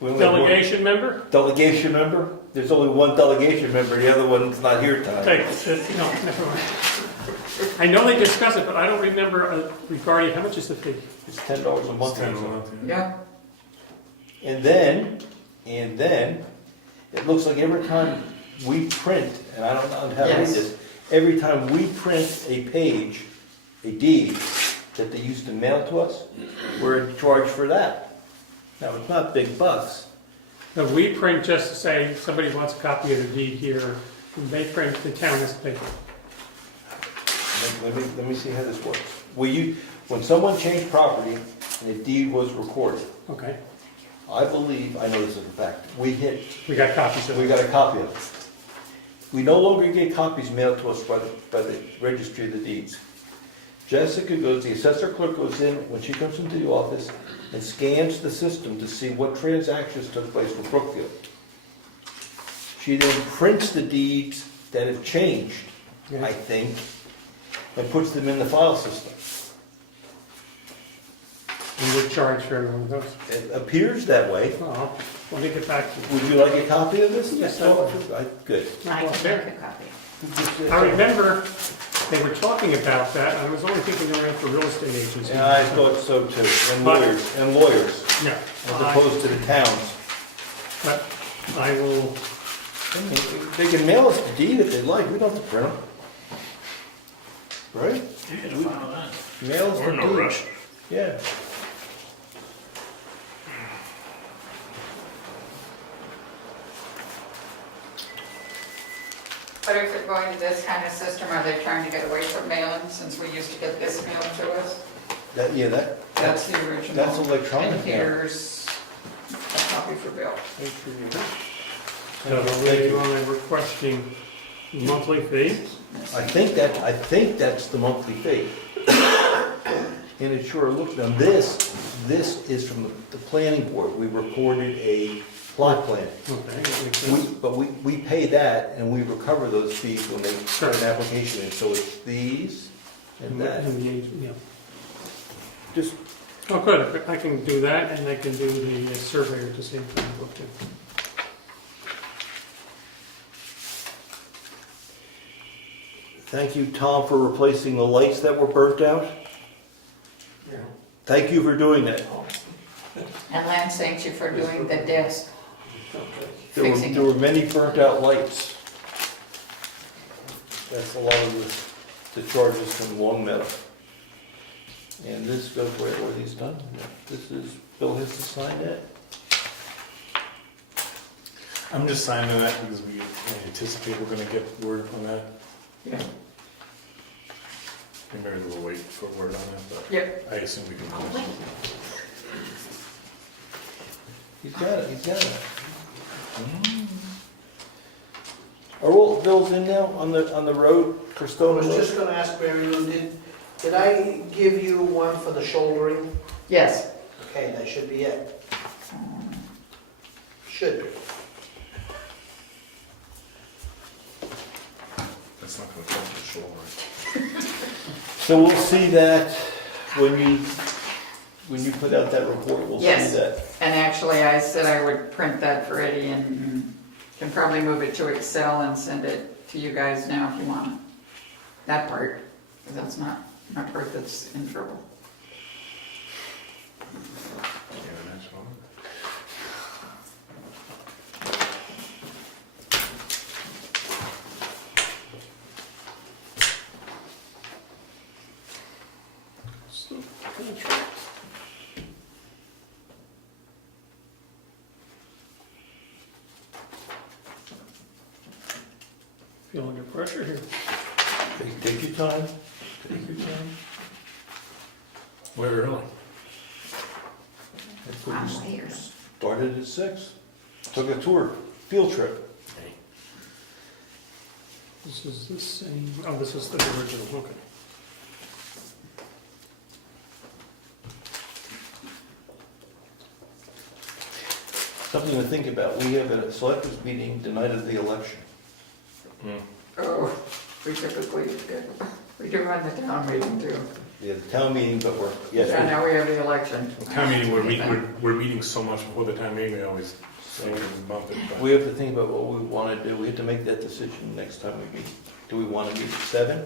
We only have one delegation member? Delegation member? There's only one delegation member, the other one's not here tonight. No, never mind. I know they discussed it, but I don't remember regarding, how much is the fee? It's $10 a month. It's 10 a month, yeah. Yeah. And then, it looks like every time we print, and I don't know how to read Yes. this, every time we print a page, a deed, that they used to mail to us, we're charged for that. Now, it's not big bucks. No, we print just to say, somebody wants a copy of the deed here, and they print, the town has to pay. Let me see how this works. When someone changed property and a deed was recorded, Okay, I believe, I know this is a fact, we got copies of we it. got a copy of it. We no longer get copies mailed to us by the registry of the deeds. Jessica goes, the assessor clerk goes in, when she comes into the office, and scans the system to see what transactions took place with Brookfield. She then prints the deeds that have changed, I think, and puts them in the file system. And we're charged for every one of those. It appears that way. Well, let me get back to you. Would you like a copy of this? Yes, I would. Good. I Well, can there. make a copy. I remember they were talking about that, and I was only thinking they were for real estate agents. Yeah, I thought so too, and But- lawyers, No, as opposed to the towns. but I will, I mean, they can mail us the deed if they like, we don't have to print them. Right? Mail us the We're in no deed. rush. Yeah. going to this kind of system? Are they trying to get away from mailing since we used to get this mailed to us? That's the original. That's electronic And now. here's a copy for Bill. So are we only requesting monthly fee? I think that's the monthly fee. And it sure looks, now this is from the planning board. We recorded a plot plan. Okay, that makes sense. But we pay that and we recover those fees when they put an application in. So it's these and that. And the agent, yeah. Just, Oh, good, I can do that, and I can do the surveyor at the same time, too. thank you, Tom, for replacing the lights that were burnt out. Yeah. Thank you for doing that. And Lance, thanks you for doing the desk. There were many burnt out lights. That's a lot of the charges from Long Meadow. And this goes where he's done. This is, Bill has to sign that. I'm just signing that because we anticipate we're gonna get word on that. Yeah. Maybe we'll wait for word on that, but Yep. I assume we can. He's got it. Are all bills in now on the road for I Stone was Road? just gonna ask Mary Lou, did I give you one for the shouldering? Yes. Okay, that should be it. Should be. That's not gonna touch the shoulder. So we'll see that when you put out that report, we'll see Yes. that. And actually, I said I would print that for Eddie and can probably move it to Excel and send it to you guys now if you want. That part, because that's not my part that's in trouble. Yeah, that's all. Feeling your pressure here. Take your time. Take your time. Where early? That's what I'm we here. started at 6. Took a tour, field trip. This is the same, oh, this is the original, okay. Something to think about. We have a selectors meeting the night of the election. Oh, we typically do. We do run the town meeting too. We have the town meeting, but we're, Yeah, yes, now we have the election. Town meeting, we're meeting so much before the town meeting, we always think of the month. we have to think about what we want to do. We have to make that decision next time we meet. Do we want to meet at 7,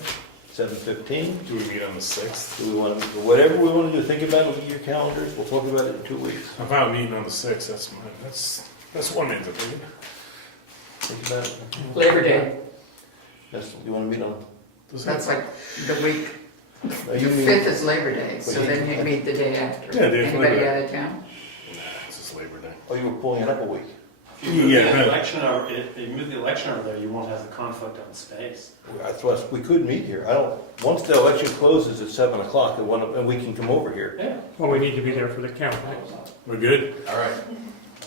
7:15? Do we meet on the 6th? Do we want to meet, whatever we want to do, think about it, look at your calendars. We'll talk about it in 2 weeks. If I'm meeting on the 6th, that's one man's opinion. Think about it. Labor Day, You want to meet on, that's like the week, the you mean, 5th is Labor Day, so Wait, then you meet the day after. Yeah, day after Labor Anybody Day. out of town? Nah, it's just Labor Day. oh, you were pulling it up a week. If you move Yeah, the right. election over, if you move the election over there, you won't have the conflict on space. I thought we could meet here. Once the election closes at 7 o'clock, and we can come over here. Yeah. Well, we need to be there for the count, right? We're good? All right.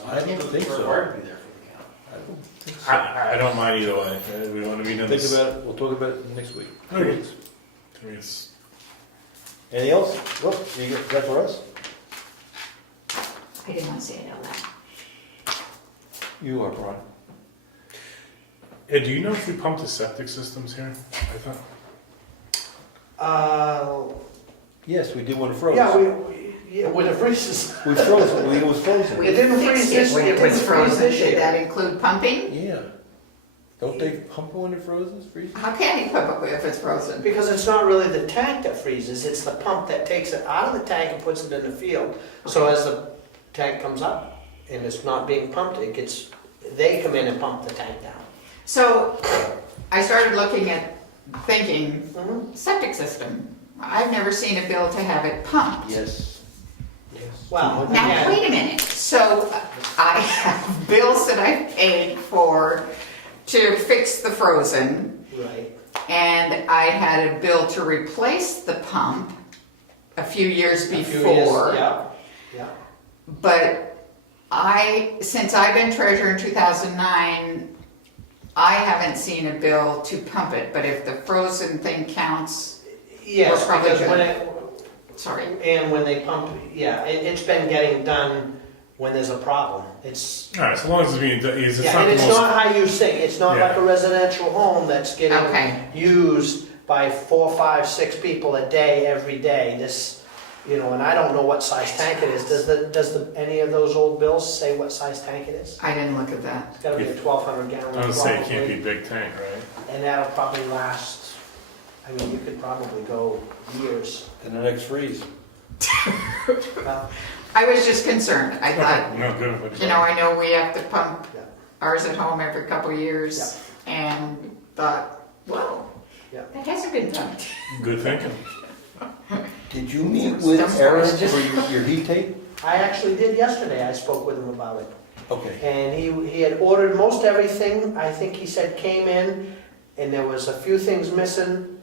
I don't think We're so. required to be there for the count. I don't think so. I don't mind either way. We want to meet on Think this. about it, we'll talk about it next week. Okay. To me, it's Anything else? Look, you got that for us? I didn't want to say it out loud. You are, Brian. Ed, do you know if we pump the septic systems here? I thought. Yes, we did when it froze. Yeah, when it freezes. We froze, it was frozen. It didn't freeze this, When it it didn't was freeze frozen, this did that year. include pumping? Yeah. Don't they pump when it freezes? How can you pump it if it's frozen? Because it's not really the tank that freezes, it's the pump that takes it out of the tank and puts it in the field. So as the tank comes up and it's not being pumped, they come in and pump the tank down. So I started looking at thinking, Mhm. septic system. I've never seen a bill to have it pumped. Yes. Yes. Well, Now, again, wait a minute. So I have bills that I paid for to fix the frozen, Right. And I had a bill to replace the pump a few years A few years, before. Yeah, yeah. But since I've been treasurer in 2009, I haven't seen a bill to pump it, but if the frozen thing counts, Yes, We're probably because when good. it, sorry. and when they pump, yeah, it's been getting done when there's a problem. It's, All right, so long as it's being done, it's yeah, not and the it's most. not how you say, it's not Yeah. like a residential home that's getting Okay. used by 4, 5, 6 people a day, every day. This, you know, and I don't know what size tank it is. Does any of those old bills say what size tank it is? I didn't look at that. It's gotta be a 1,200 gallon. I would say it can't probably. be a big tank, right? And that'll probably last, I mean, you could probably go years. In the next freeze. Well, I was just concerned. I thought, Okay, no, good. you know, I know we have to pump Yeah. ours at home every couple of years, and thought, well, Yeah. that hasn't been done. Good thinking. Did you meet Some with Aaron questions. for your heat tape? I actually did yesterday. I spoke with him about it. Okay. And he had ordered most everything, I think he said came in, and there was a few things missing.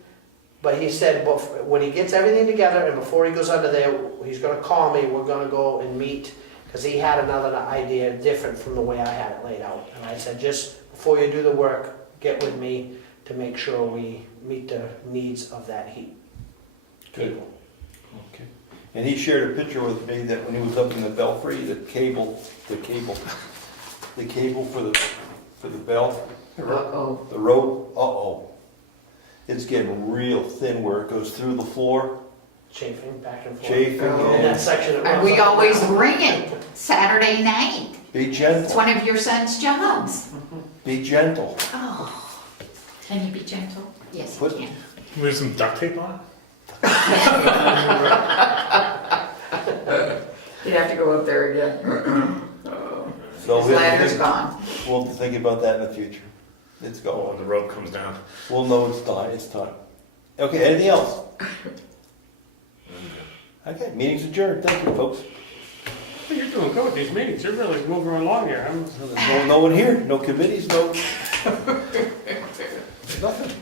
But he said, when he gets everything together and before he goes under there, he's gonna call me, we're gonna go and meet. Because he had another idea different from the way I had it laid out. And I said, just before you do the work, get with me to make sure we meet the needs of that heat. Good. Okay. And he shared a picture with me that when he was up in the belfry, the cable for the bell, Uh-oh. the rope, it's getting real thin where it goes through the floor, Chafing back and forth. chafing, In that section. it And runs we up always and down. ring it Saturday night. be It's gentle, one of your son's jobs. be gentle. Oh, can you be gentle? Yes, Put- you can. There's some duct tape on it? You'd have to go up there again. So His ladder's gone. we'll think about that in the future. It's Oh, going. when the rope comes down. We'll know it's time. Okay, anything else? Okay, meeting's adjourned. Thank you, folks. Hey, you're doing good with these meetings, you're really moving along here. No one here, no committees, no. Nothing.